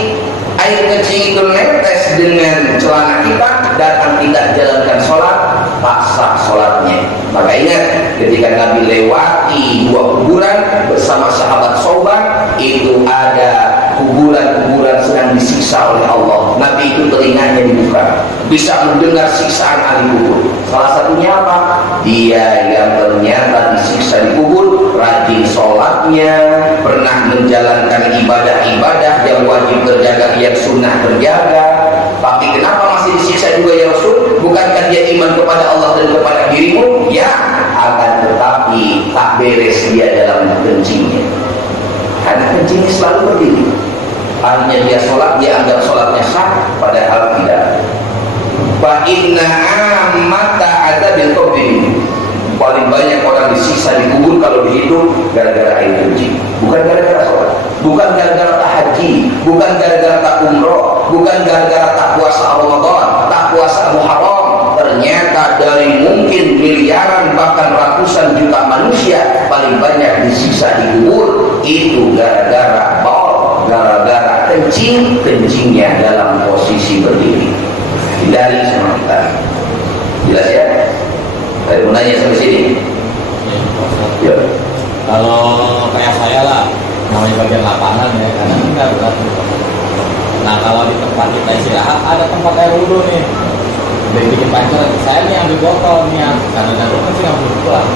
air kencing itu netes dengan celana kita, datang tidak jalankan sholat, tak sah sholatnya. Maka ingat, ketika Nabi lewati dua kuburan bersama sahabat Sauban, itu ada kuburan-kuburan sedang disiksa oleh Allah. Nabi itu telinganya dibuka, bisa mendengar siksaan ahli kubur. Salah satunya apa? Dia yang ternyata disiksa di kubur, rajin sholatnya, pernah menjalankan ibadah-ibadah yang wajib terjaga, yang sunnah terjaga. Tapi kenapa masih disiksa juga ya Rasul? Bukankah dia iman kepada Allah dan kepada dirimu? Ya, akan tetapi tak beres dia dalam kencingnya. Karena kencingnya selalu berdiri. Akhirnya dia sholat, dia anggap sholatnya sah, padahal tidak. Fa inna ammata adzabil qabri. Paling banyak orang disiksa di kubur kalau dihitung gara-gara air kencing. Bukan gara-gara sholat, bukan gara-gara tak haji, bukan gara-gara tak umroh, bukan gara-gara tak puasa Ramadan, tak puasa Muharram. Ternyata dari mungkin miliaran bahkan ratusan juta manusia, paling banyak disiksa di kubur itu gara-gara bau, gara-gara kencingnya dalam posisi berdiri. Hindari sama kita. Jelas ya? Saya mau nanya sampai sini. Ya. Kalau kayak saya lah, namanya bagian lapangan ya, karena enggak berat. Nah kalau di tempat kita istirahat ada tempat air wudhu nih, udah bikin pancer. Saya nih ambil botol nih, karena dalam kan sih nggak perlu pulang.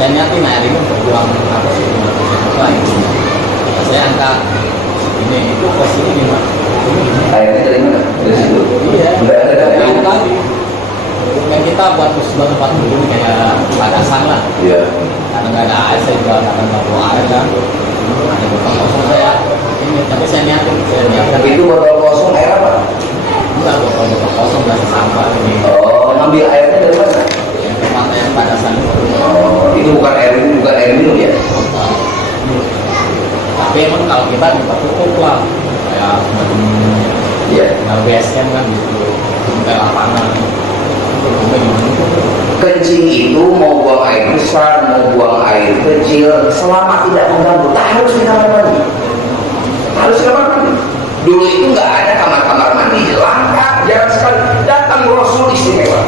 Saya niatin air ini untuk buang apa sih? Buang ini. Saya angkat ini itu posisi ini mas. Airnya dari mana? Dari situ. Iya. Udah ada dari yang tadi. Kan kita buat tempat wudhu kayak padasan lah. Iya. Karena nggak ada air, saya juga akan bawa air kan. Ada botol kosong saya ini, tapi saya niatin. Itu botol kosong air apa? Enggak, botol kosong biasa sampah ini. Oh, ngambil airnya dari mana? Yang tempat yang padasan itu. Oh, itu bukan air minum ya? Tapi emang kalau kita tutup lah, kayak semacam Iya. LBSM kan gitu, kayak lapangan. Kencing itu mau buang air besar, mau buang air kecil, selama tidak mengganggu, tak harus di kamar mandi. Harus di kamar mandi. Dulu itu nggak ada kamar-kamar mandi, langka, jarang sekali. Datang Rasul istimewa.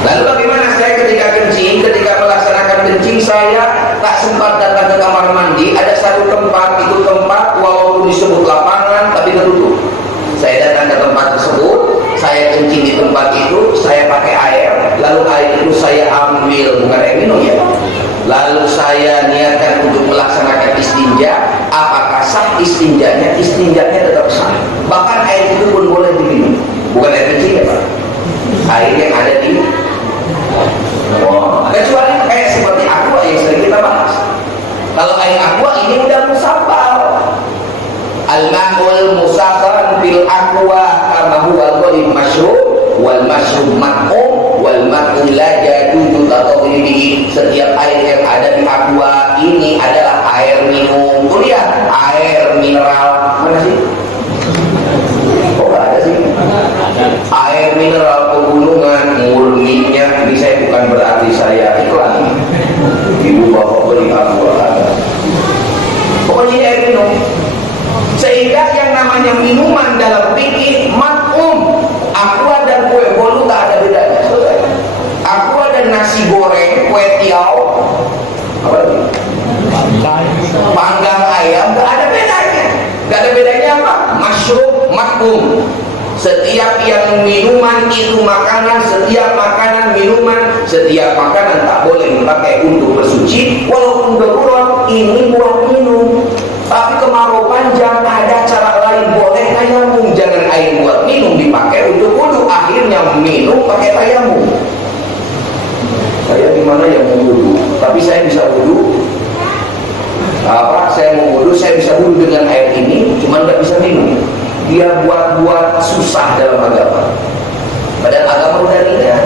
Lalu bagaimana saya ketika kencing, ketika melaksanakan kencing, saya tak sempat datang ke kamar mandi. Ada satu tempat, itu tempat walaupun disebut lapangan, tapi tertutup. Saya datang ke tempat tersebut, saya kencing di tempat itu, saya pakai air, lalu air itu saya ambil, bukan air minum ya. Lalu saya niatkan untuk melaksanakan istinja. Apakah sah istinjanya? Istinjanya tetap sah. Bahkan air itu pun boleh diminum, bukan air kencing ya Pak. Air yang ada di kecuali kayak seperti aqua yang sering kita bahas. Kalau air aqua ini udah musabbal. Al-ma'ul musakhar bil aqua kama huwa ghalib mashrub wal mashrub mat'um wal mat'um la yajuzu tatawwilihi. Setiap air yang ada di aqua ini adalah air minum. Tuh lihat, air mineral. Mana sih? Kok nggak ada sih? Air mineral pegunungan murninya. Ini saya bukan berarti saya iklan. Ibu bapak beli aqua ada. Pokoknya ini air minum. Sehingga yang namanya minuman dalam Nilainya apa? Masyrub makum. Setiap yang minuman itu makanan, setiap makanan minuman, setiap makanan tak boleh dipakai untuk bersuci. Walaupun darurat ini buat minum. Tapi kemarau panjang ada cara lain, boleh tayamum. Jangan air buat minum dipakai untuk wudu. Akhirnya minum pakai tayamum. Saya gimana yang mau wudu? Tapi saya bisa wudu. Saya mau wudu, saya bisa wudu dengan air ini, cuma nggak bisa minum. Dia buat susah dalam agama. Padahal agama udah ringan.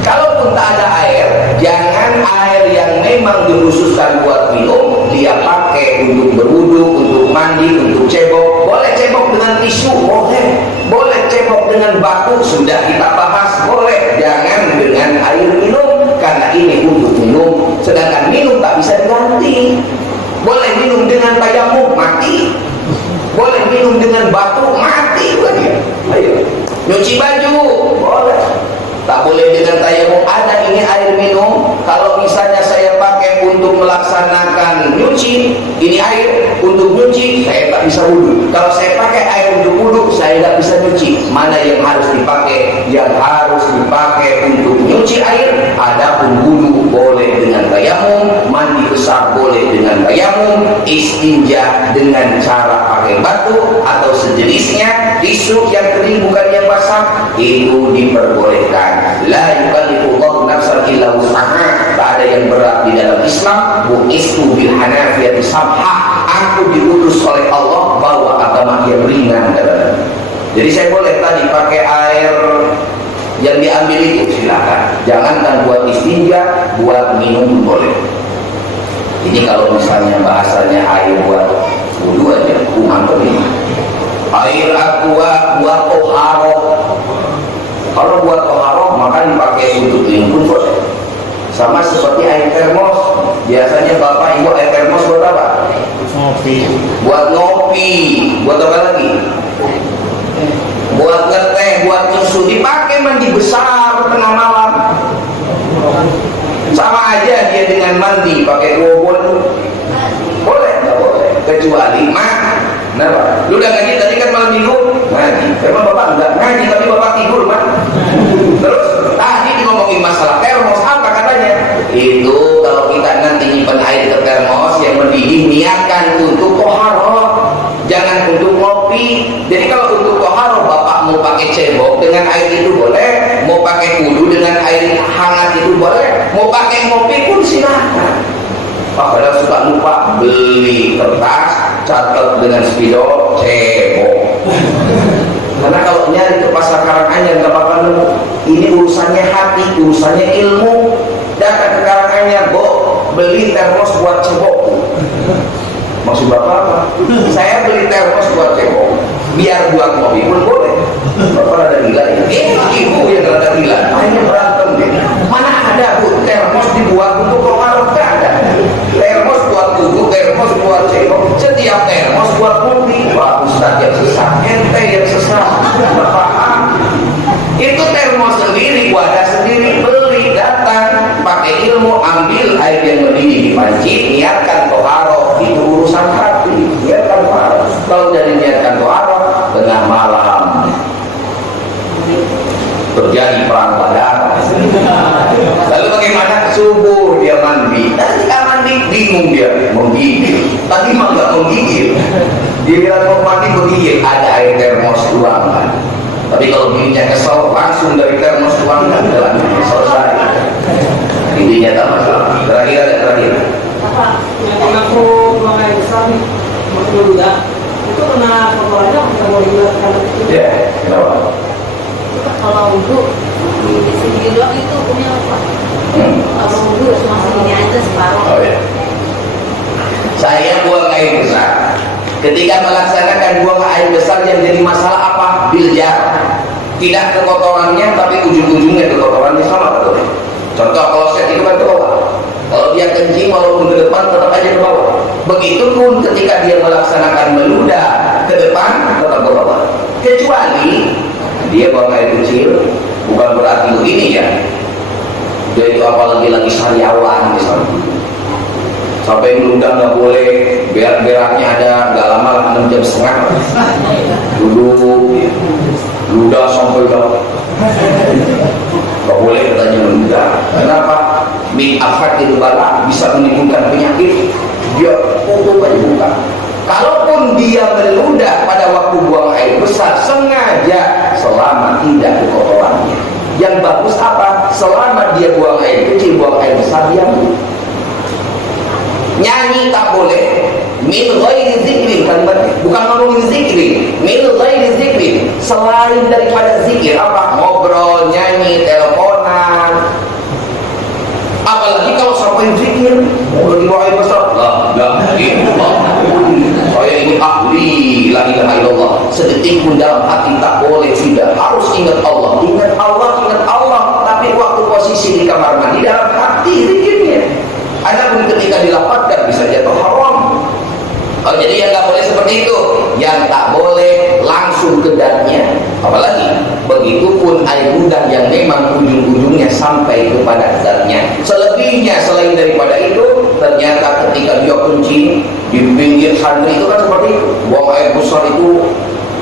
Kalaupun tak ada air, jangan air yang memang dikhususkan buat minum dia pakai untuk berwudu, untuk mandi, untuk cebok. Boleh cebok dengan tisu, boleh. Boleh cebok dengan batu, sudah kita bahas, boleh. Jangan dengan air minum, karena ini untuk minum. Sedangkan minum tak bisa diganti. Boleh minum dengan tayamum, mati. Boleh minum dengan batu, mati lagi. Ayo, nyuci baju, boleh. Tak boleh dengan tayamum. Ada ini air minum. Kalau misalnya saya pakai untuk melaksanakan nyuci, ini air untuk nyuci, saya tak bisa wudu. Kalau saya pakai air untuk wudu, saya tak bisa nyuci. Mana yang harus dipakai? Yang harus dipakai untuk nyuci air. Adapun wudu boleh dengan tayamum, mandi besar boleh dengan tayamum, istinja dengan cara pakai batu atau sejenisnya, tisu yang kering bukan yang basah, itu diperbolehkan. La yukallifullahu nafsan illa wus'aha. Tak ada yang berat di dalam Islam. Bu'istu bil hanafiyati samha. Aku diutus oleh Allah bawa agama yang ringan. Jadi saya boleh tadi pakai air yang diambil itu, silakan. Jangankan buat istinja, buat minum boleh. Ini kalau misalnya bahasanya air buat wudu aja, kuman ini. Air aqua buat toharo. Kalau buat toharo maka dipakai untuk minum pun boleh. Sama seperti air termos. Biasanya bapak ibu air termos buat apa? Ngopi. Buat ngopi. Buat apa lagi? Buat ngeteh, buat nyusu. Dipakai mandi besar tengah malam. Sama aja dia dengan mandi pakai wobon. Boleh nggak boleh? Kecuali kenapa? Lu udah ngaji tadi kan malam minggu? Ngaji. Emang bapak enggak ngaji tapi bapak tidur, Pak. Terus tadi ngomongin masalah termos, apa katanya? Itu kalau kita nanti nyimpen air ke termos yang mendidih, niatkan untuk toharo, jangan untuk ngopi. Jadi kalau untuk toharo bapak mau pakai cebok dengan air itu boleh, mau pakai kudu dengan air hangat itu boleh, mau pakai ngopi pun silakan. Padahal suka lupa beli kertas, catat dengan spidol, cebok. Karena kalau nyari ke pasar Karanganyar nggak bakal nemu. Ini urusannya hati, urusannya ilmu. Datang ke Karanganyar, beli termos buat cebok. Maksud bapak apa? Saya beli termos buat cebok, biar buat kopi pun boleh. Bapak ada gila ya? Ibu yang ada gila. Akhirnya berantem deh. Mana ada bu termos dibuat untuk pengaruh? Nggak ada. Termos buat kuku, termos buat cebok. Setiap termos buat kopi. Wah, ustaz yang sesat, ente yang sesat. Bapak, itu termos sendiri, wadah sendiri, beli, datang, pakai ilmu, ambil air yang mendidih di panci, niatkan toharo. Itu urusan hati, niatkan toharo. Kalau dari niatkan toharo, tengah malam terjadi perang badar. Lalu bagaimana? Subuh dia mandi. Tadi kan mandi bingung dia menggigil. Tadi mah nggak menggigil. Dia bilang mau mandi menggigil. Ada air termos tuangkan. Tapi kalau dirinya kesel langsung dari termos tuangkan dalam selesai. Intinya tak masalah. Terakhir. Apa yang mengaku mengenai besar nih, maksudnya juga itu kena kotorannya kita boleh juga karena itu. Ya, kenapa? Kalau wudhu di sini doang itu punya apa? Kalau wudhu cuma segini aja separuh. Oh ya. Saya buang air besar. Ketika melaksanakan buang air besar yang jadi masalah apa? Biljar. Tidak ke kotorannya tapi ujung-ujungnya ke kotorannya sama betul. Contoh kloset itu kan ke bawah. Kalau dia kencing walaupun ke depan tetap aja ke bawah. Begitupun ketika dia melaksanakan meludah ke depan tetap ke bawah. Kecuali dia buang air kecil, bukan berarti begini ya. Dia itu apalagi lagi sariawan misalnya. Sampai meludah nggak boleh, beraknya ada nggak lama lah 6 jam setengah. Duduk, ludah sampai udah nggak boleh katanya meludah. Kenapa? Min afat itu bala bisa menimbulkan penyakit. Dia tutup aja buka. Kalaupun dia meludah pada waktu buang air besar sengaja, selama tidak kotorannya. Yang bagus apa? Selama dia buang air kecil, buang air besar, dia nyanyi tak boleh. Min ghairi zikrin, kalimatnya bukan ngomongin zikrin. Min ghairi zikrin, selain daripada zikir apa? Ngobrol, nyanyi, teleponan. Apalagi kalau sampai zikir, udah di luar air besar, la ilallah, saya ini ahli la ilaha illallah. Sedetik pun dalam hati tak boleh, tidak harus ingat Allah, ingat Allah, ingat Allah. Tapi waktu posisi di kamar mandi dalam hati zikirnya. Adapun ketika dilapatkan bisa jatuh haram. Oh, jadi yang tak boleh seperti itu. Yang tak boleh langsung ke datnya. Apalagi begitupun air ludah yang memang ujung-ujungnya sampai kepada zatnya. Selebihnya selain daripada itu, ternyata ketika dia kencing di pinggir santri itu kan seperti itu. Buang air besar itu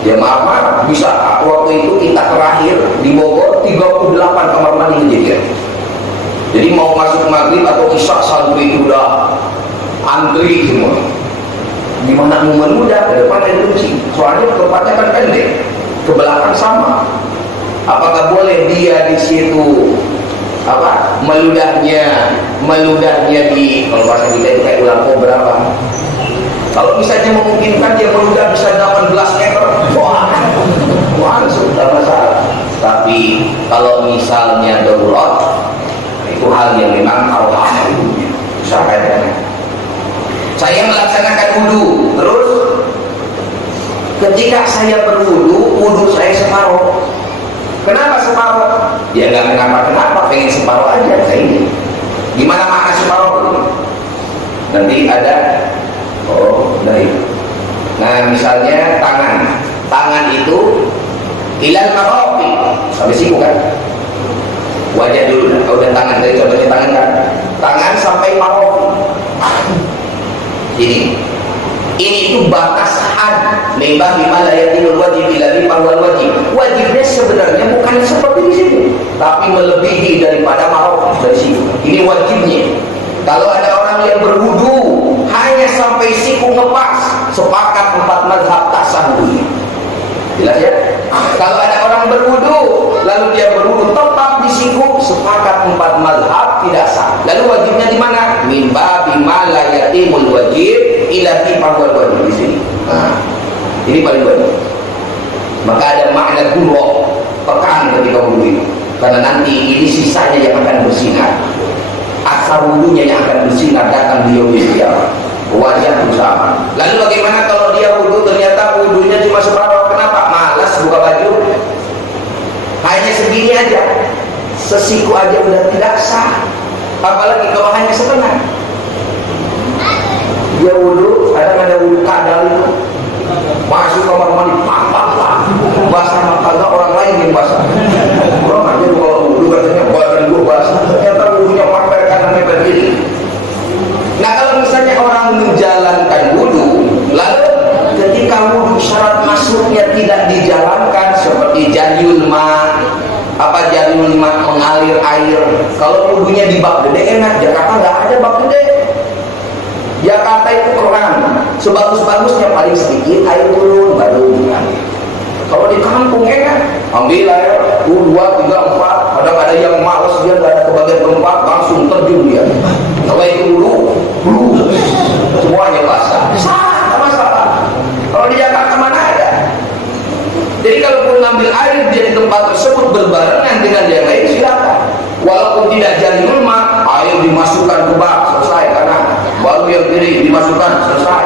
dia marah-marah. Bisa waktu itu kita terakhir di Bogor 38 kamar mandi kejadian. Jadi mau masuk maghrib atau isya santri itu udah antri semua. Gimana mau meludah ke depan ada kunci? Soalnya tempatnya kan pendek, ke belakang sama. Apakah boleh dia di situ apa meludahnya di, kalau bahasa kita itu kayak ulang berapa? Kalau misalnya memungkinkan dia meludah bisa 18 meter, wah sudah masalah. Tapi kalau misalnya darurat, itu hal yang memang harus usahakan. Saya melaksanakan wudu, terus ketika saya berwudu, wudu saya separuh. Kenapa separuh? Ya nggak kenapa, pengen separuh aja saya ini. Gimana makna separuh? Nanti ada, baik. Nah misalnya tangan itu ilal marafiq, sampai siku kan? Wajah dulu, kalau udah tangan, dari contohnya tangan kan? Tangan sampai marafiq. Ini itu batas had membah bima la yatimul wajib illa bi fahwal wajib. Wajibnya sebenarnya bukan seperti di sini, tapi melebihi daripada marafiq dari situ. Ini wajibnya. Kalau ada orang yang berwudu hanya sampai siku ngepas, sepakat 4 mazhab tak sah wudunya. Jelas ya? Kalau ada orang berwudu lalu dia berwudu tepat di siku, sepakat 4 mazhab tidak sah. Lalu wajibnya di mana? Mimba bima la yatimul wajib ila fi fahwal wajib di sini. Nah, ini paling wajib. Maka ada makna gurah, pekan ketika wudu itu. Karena nanti ini sisanya yang akan bersinar. Asal wudunya yang akan bersinar datang di yaumil qiyamah. Wajah bersama. Lalu bagaimana kalau dia wudu ternyata wudunya cuma separuh? Kenapa? Malas buka baju. Hanya segini aja, sesiku aja udah tidak sah. Apalagi kalau hanya setengah. Dia wudu, ada wudu kadal itu, masuk kamar mandi, basah mata orang lain yang basah. Orang aja kalau wudu katanya badan gua basah, ternyata wudunya pakai kanan lebar kiri. Nah kalau misalnya orang menjalankan wudu, lalu ketika wudu syarat masuknya tidak dijalankan seperti jariul ma, mengalir air. Kalau wudunya di bak gede enak, Jakarta nggak ada bak gede. Jakarta itu keran, sebagus-bagusnya paling sedikit air turun baru mengalir. Kalau di kampung enak, ambil air 2, 3, 4. Ada yang malas dia nggak ada kebagian keempat, langsung terjun dia. Kalau itu dulu semuanya basah. Salah, masalah. Kalau di Jakarta mana ada? Jadi kalau ngambil air dia di tempat tersebut berbarengan dengan yang lain silakan. Walaupun tidak jadi rumah, air dimasukkan ke bak selesai, karena baru yang kiri dimasukkan selesai.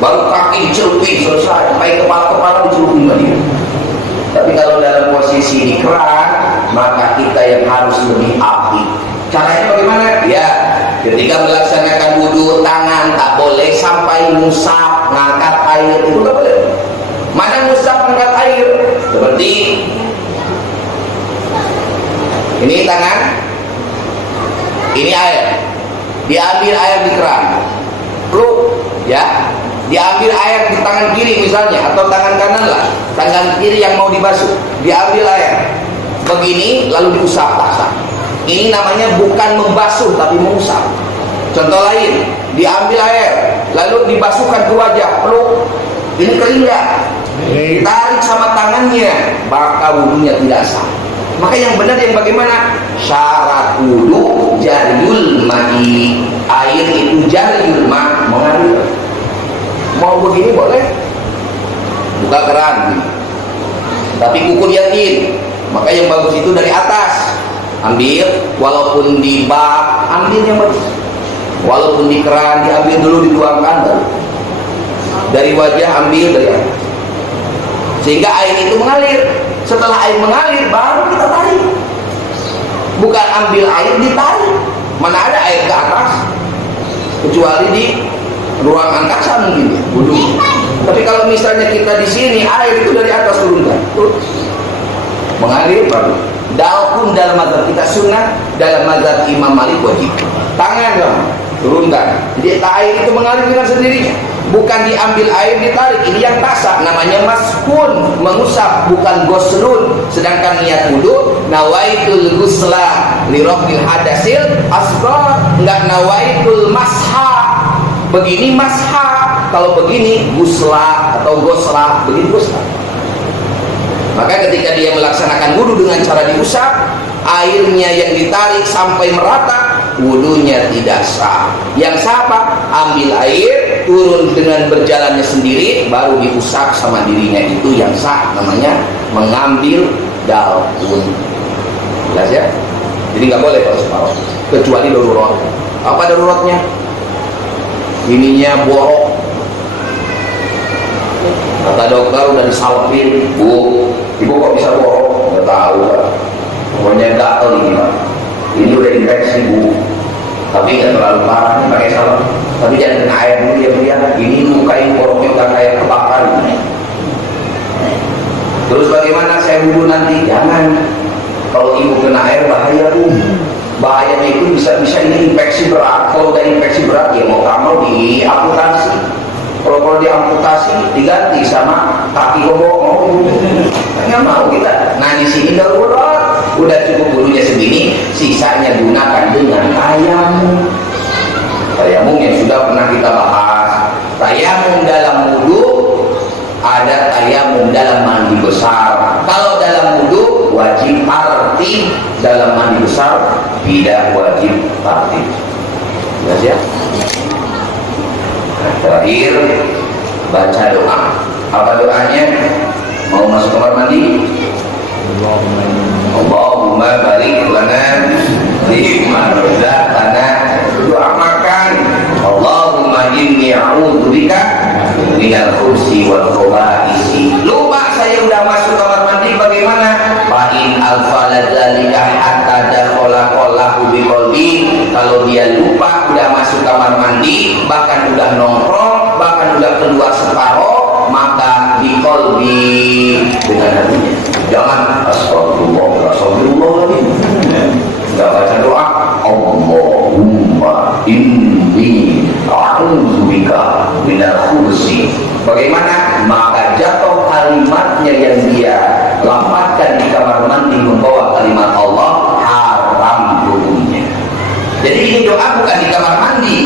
Baru kaki dicelupin selesai, sampai kepala dicelupin lagi. Tapi kalau dalam posisi di keran, maka kita yang harus lebih ahli. Caranya bagaimana? Ya, ketika melaksanakan wudu, tangan tak boleh sampai musab ngangkat air, itu tak boleh. Mana musab ngangkat air? Seperti ini tangan, ini air. diambil air di keran, ya, diambil air di tangan kiri misalnya, atau tangan kanan lah, tangan kiri yang mau dibasuh, diambil air begini lalu diusap basah. Ini namanya bukan membasuh tapi mengusap. Contoh lain, diambil air lalu dibasuhkan ke wajah, ini kering nggak? Ditarik sama tangannya, maka wudunya tidak sah. Maka yang benar yang bagaimana? Syarat wudu jariyul ma'i, air itu jariyul ma', mengalir. Mau begini boleh, buka keran, tapi kukur yakin. Maka yang bagus itu dari atas, ambil, walaupun di bak, ambil yang bagus. Walaupun di keran, diambil dulu, dituangkan baru. Dari wajah ambil dari atas, sehingga air itu mengalir. Setelah air mengalir baru kita tarik, bukan ambil air ditarik. Mana ada air ke atas, kecuali di ruang angkasa mungkin wudu. Tapi kalau misalnya kita di sini, air itu dari atas turunkan, mengalir baru. Walaupun dalam mazhab kita sunnah, dalam mazhab Imam Malik wajib. Tangan dong, turunkan. Jadi air itu mengalir dengan sendirinya, bukan diambil air ditarik. Ini yang tasak, namanya maskun, mengusap, bukan goslun. Sedangkan niat wudu, nawaitul gusla lirafil hadasil asghar, enggak nawaitul masha. Begini masha, kalau begini gusla atau gosla, begini gosla. Maka ketika dia melaksanakan wudu dengan cara diusap, airnya yang ditarik sampai merata, wudunya tidak sah. Yang sah apa? Ambil air, turun dengan berjalannya sendiri, baru diusap sama dirinya, itu yang sah, namanya mengambil daun. Jelas ya? Jadi nggak boleh kalau separuh, kecuali darurat. Apa daruratnya? Ininya borok, kata dokter udah disalpin, ibu kok bisa borok? Nggak tahu lah, pokoknya gatel ini Pak, ini udah infeksi Bu, tapi nggak terlalu parah nih pakai salep, tapi jangan kena air dulu ya Bu ya, ini lukain boroknya udah kayak kebakar ini. Terus bagaimana saya wudu nanti? Jangan, kalau ibu kena air bahaya Bu. Bahayanya itu bisa ini infeksi berat. Kalau udah infeksi berat ya mau kamu diamputasi. Kalau diamputasi diganti sama kaki kobok, nggak mau kita. Nah di sini darurat, udah cukup wudunya segini, sisanya gunakan dengan tayamum. Tayamum yang sudah pernah kita bahas. Tayamum dalam wudu, ada tayamum dalam mandi besar. Kalau dalam wudu wajib tartib, dalam mandi besar tidak wajib tartib. Jelas ya? Nah, terakhir baca doa. Apa doanya? Mau masuk kamar mandi? Allahumma barik lana fi ma razaqtana. Doa makan. Allahumma inni a'udzubika minal khubuthi wal khaba'isi. Lupa saya udah masuk kamar mandi, bagaimana? Fa'in al-faladzalika hatta dakhala qallahu biqalbi. Kalau dia lupa udah masuk kamar mandi, bahkan udah nongkrong, bahkan udah keluar separoh, maka biqalbi, dengan hatinya. Jangan astagfirullah, nggak baca doa Allahumma inni a'udzubika minal khubuthi. Bagaimana? Maka jatuh kalimatnya yang dia lafazkan di kamar mandi membawa kalimat Allah, haram hukumnya. Jadi ini doa bukan di kamar mandi,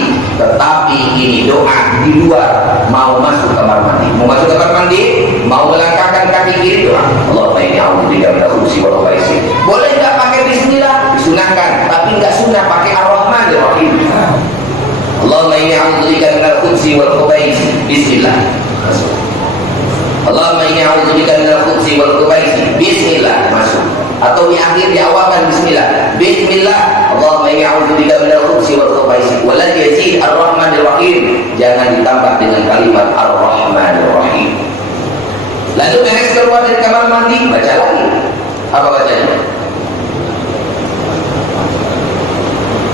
tetapi ini doa di luar. Mau masuk kamar mandi, mau masuk kamar mandi, mau melangkahkan kaki kiri, doa Allahumma inni a'udzubika minal khubuthi wal khaba'ith. Boleh nggak pakai bismillah? Disunahkan, tapi nggak sunnah pakai ar-Rahman ar-Rahim. Allahumma inni a'udzubika minal khubuthi wal khaba'ith. Bismillah. Allahumma inni a'udzubika minal khubuthi wal khaba'ith. Bismillah, masuk. Atau di akhir diawalkan bismillah. Bismillah. Allahumma inni a'udzubika minal khubuthi wal khaba'ith. Wa la yazid ar-Rahman ar-Rahim. Jangan ditambah dengan kalimat ar-Rahman ar-Rahim. Lalu beres keluar dari kamar mandi, baca lagi. Apa bacanya?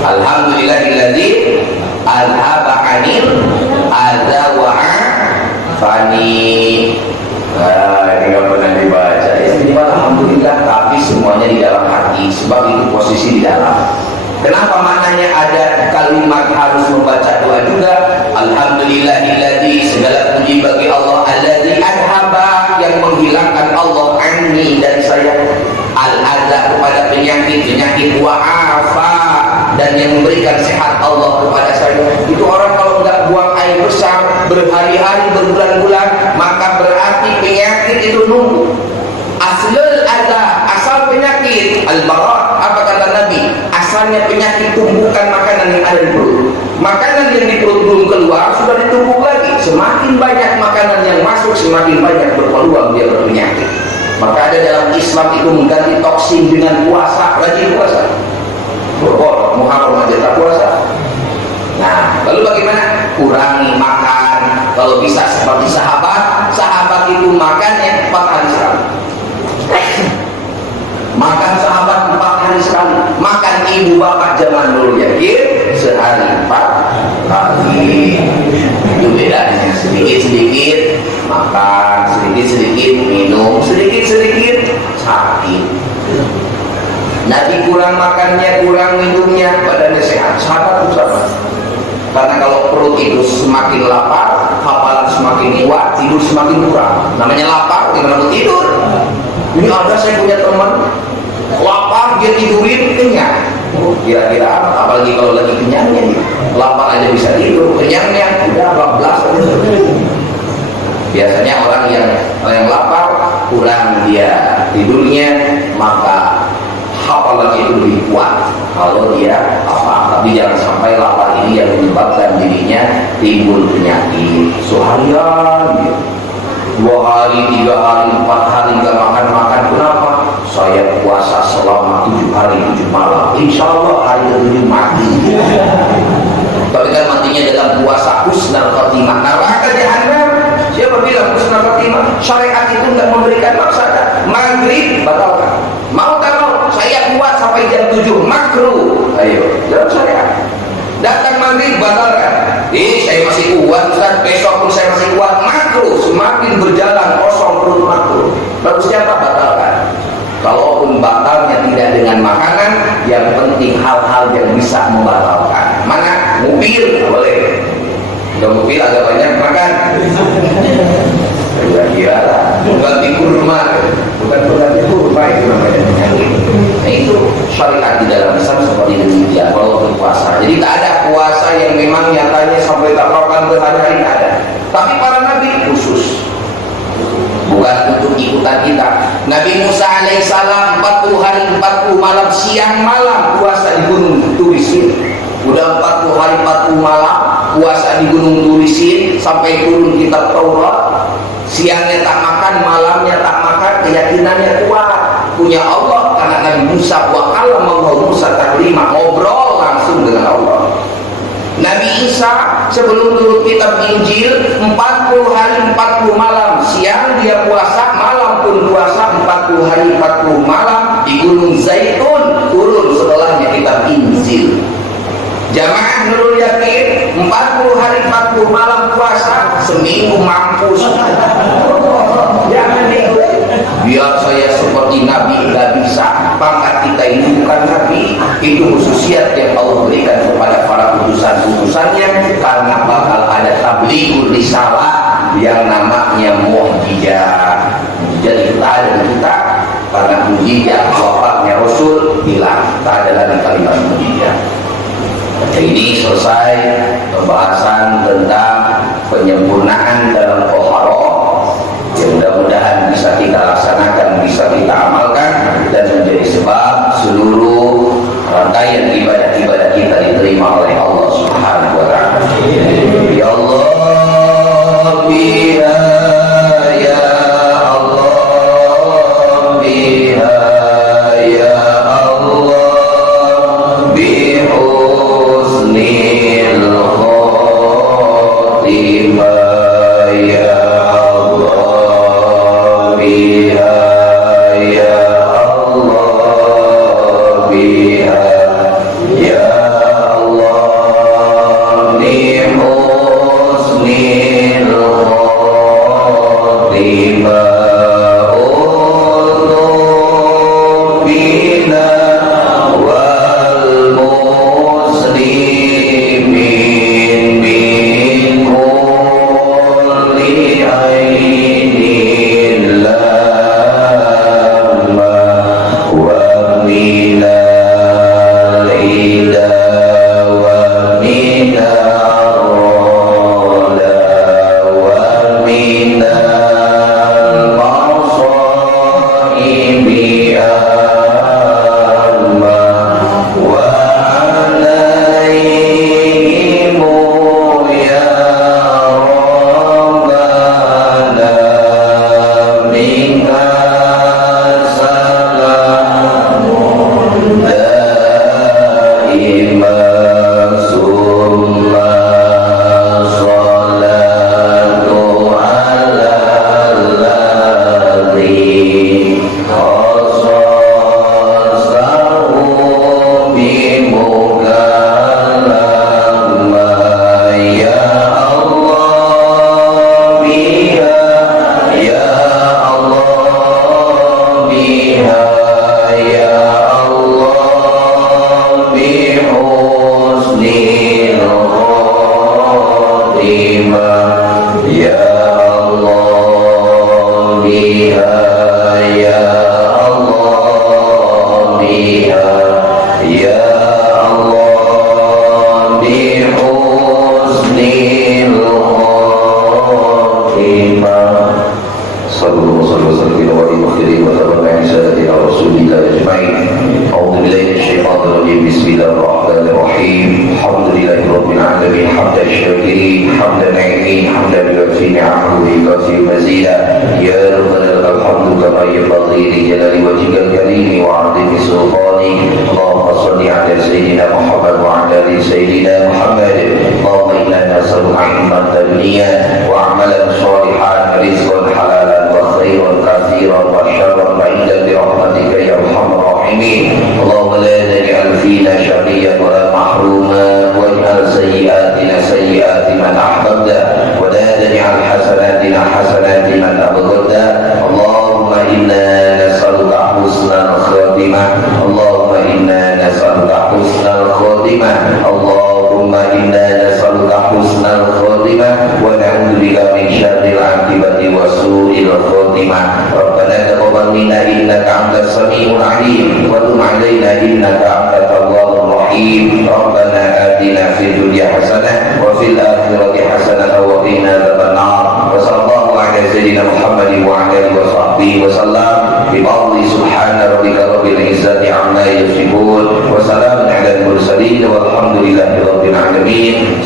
Alhamdulillahilladzi azhaba 'anil adza wa 'afani. Ini nggak pernah dibaca. Istighfar alhamdulillah, tapi semuanya di dalam hati, sebab itu posisi di dalam. Kenapa maknanya ada kalimat menghilangkan Allah anni dari saya al-adza kepada penyakit wa'afa dan yang memberikan sehat Allah kepada saya. Itu orang kalau nggak buang air besar berhari-hari berbulan-bulan, maka berarti penyakit itu nunggu. Aslul adza, asal penyakit al-barat, apa kata Nabi? Asalnya penyakit tumbukan makanan yang ada di perut. Makanan yang di perut belum keluar sudah ditumbuk lagi. Semakin banyak makanan yang masuk, semakin banyak berpeluang dia berpenyakit. Maka ada dalam Islam itu mengganti toksin dengan puasa, rajin puasa. Muharram aja tak puasa. Nah, lalu bagaimana? Kurangi makan. Kalau bisa seperti sahabat itu makannya 4 hari sekali. Makan sahabat 4 hari sekali. Makan ibu bapak zaman dulu yakin sehari 4 kali. Itu bedanya, sedikit-sedikit makan, sedikit-sedikit minum, sedikit-sedikit sakit. Nabi kurang makannya, kurang minumnya, badannya sehat. Sahabat itu sama. Karena kalau perut itu semakin lapar, hafalan semakin kuat, tidur semakin kurang. Namanya lapar, gimana mau tidur? Ini ada saya punya teman lapar dia tidurin kenyang. Kira-kira apa? Apalagi kalau lagi kenyangnya nih, lapar aja bisa tidur, kenyangnya udah 14. Biasanya orang yang lapar kurang dia tidurnya, maka hafalan itu lebih kuat kalau dia apa. Tapi jangan sampai lapar ini yang menyebabkan dirinya timbul penyakit seharian gitu. 2 hari, 3 hari, 4 hari nggak makan. Kenapa? Saya puasa selama 7 hari 7 malam. Insya Allah hari ke-7 mati. Tapi kan matinya dalam puasa husnul khotimah. Neraka jahanam. Siapa bilang husnul khotimah? Syariat itu nggak memberikan maksada. Maghrib batalkan. Mau tak mau, saya kuat sampai jam 7 makruh. Ayo, dalam syariat. Datang maghrib batalkan. Saya masih kuat, Ustaz. Besok pun saya masih kuat, makruh. Semakin berjalan kosong perut makruh. Bagusnya apa? Batalkan. Kalaupun batalnya tidak dengan makanan, yang penting hal-hal yang bisa membatalkan. Mana? Mobil, boleh. Udah mobil agak banyak makan. Kira-kira lah. Ganti kurma. Bukan ganti kurma itu namanya penyakit. Nah itu syariat di dalam Islam seperti demikian. Kalau berpuasa, jadi tak ada puasa yang memang nyatanya sampai tak makan berhari-hari, tak ada. Tapi para nabi khusus, bukan untuk ikutan kita. Nabi Musa alaihissalam 40 hari 40 malam, siang malam puasa di gunung Turisin. Udah 40 hari 40 malam puasa di gunung Turisin sampai turun kitab Taurat. Siangnya tak makan, malamnya tak makan, keyakinannya kuat punya Allah. Karena Nabi Musa wa kallama Musa taklima, ngobrol langsung dengan Allah. Nabi Isa sebelum turun kitab Injil 40 hari 40 malam, siang dia puasa, malam pun puasa 40 hari 40 malam di Gunung Zaitun, turun setelahnya kitab Injil. Jamaah Nurul Yakin 40 hari 40 malam puasa, seminggu mampus. Jangan ikut. Biar saya seperti Nabi, nggak bisa. Pangkat kita ini bukan Nabi. Itu khususiat yang Allah berikan kepada para utusan-utusannya, karena bakal ada tablighul risalah yang namanya mukjizat. Jadi kita ada di kita karena mukjizat wafatnya Rasul hilang, tak ada lagi kalimat mukjizat. Ini selesai pembahasan tentang penyempurnaan dalam toharoh, yang mudah-mudahan bisa kita laksanakan, bisa kita amalkan, dan menjadi sebab seluruh rangkaian ibadah-ibadah kita diterima oleh Allah Subhanahu wa Ta'ala. Ya Allah, biha ya Allah, biha ya Allah, bihusnil khotimah ya Allah, biha ya Allah, biha ya Allah, bihusnil khotimah untuk bina wal muslimin min kulli ainin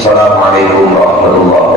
Wassalamualaikum warahmatullahi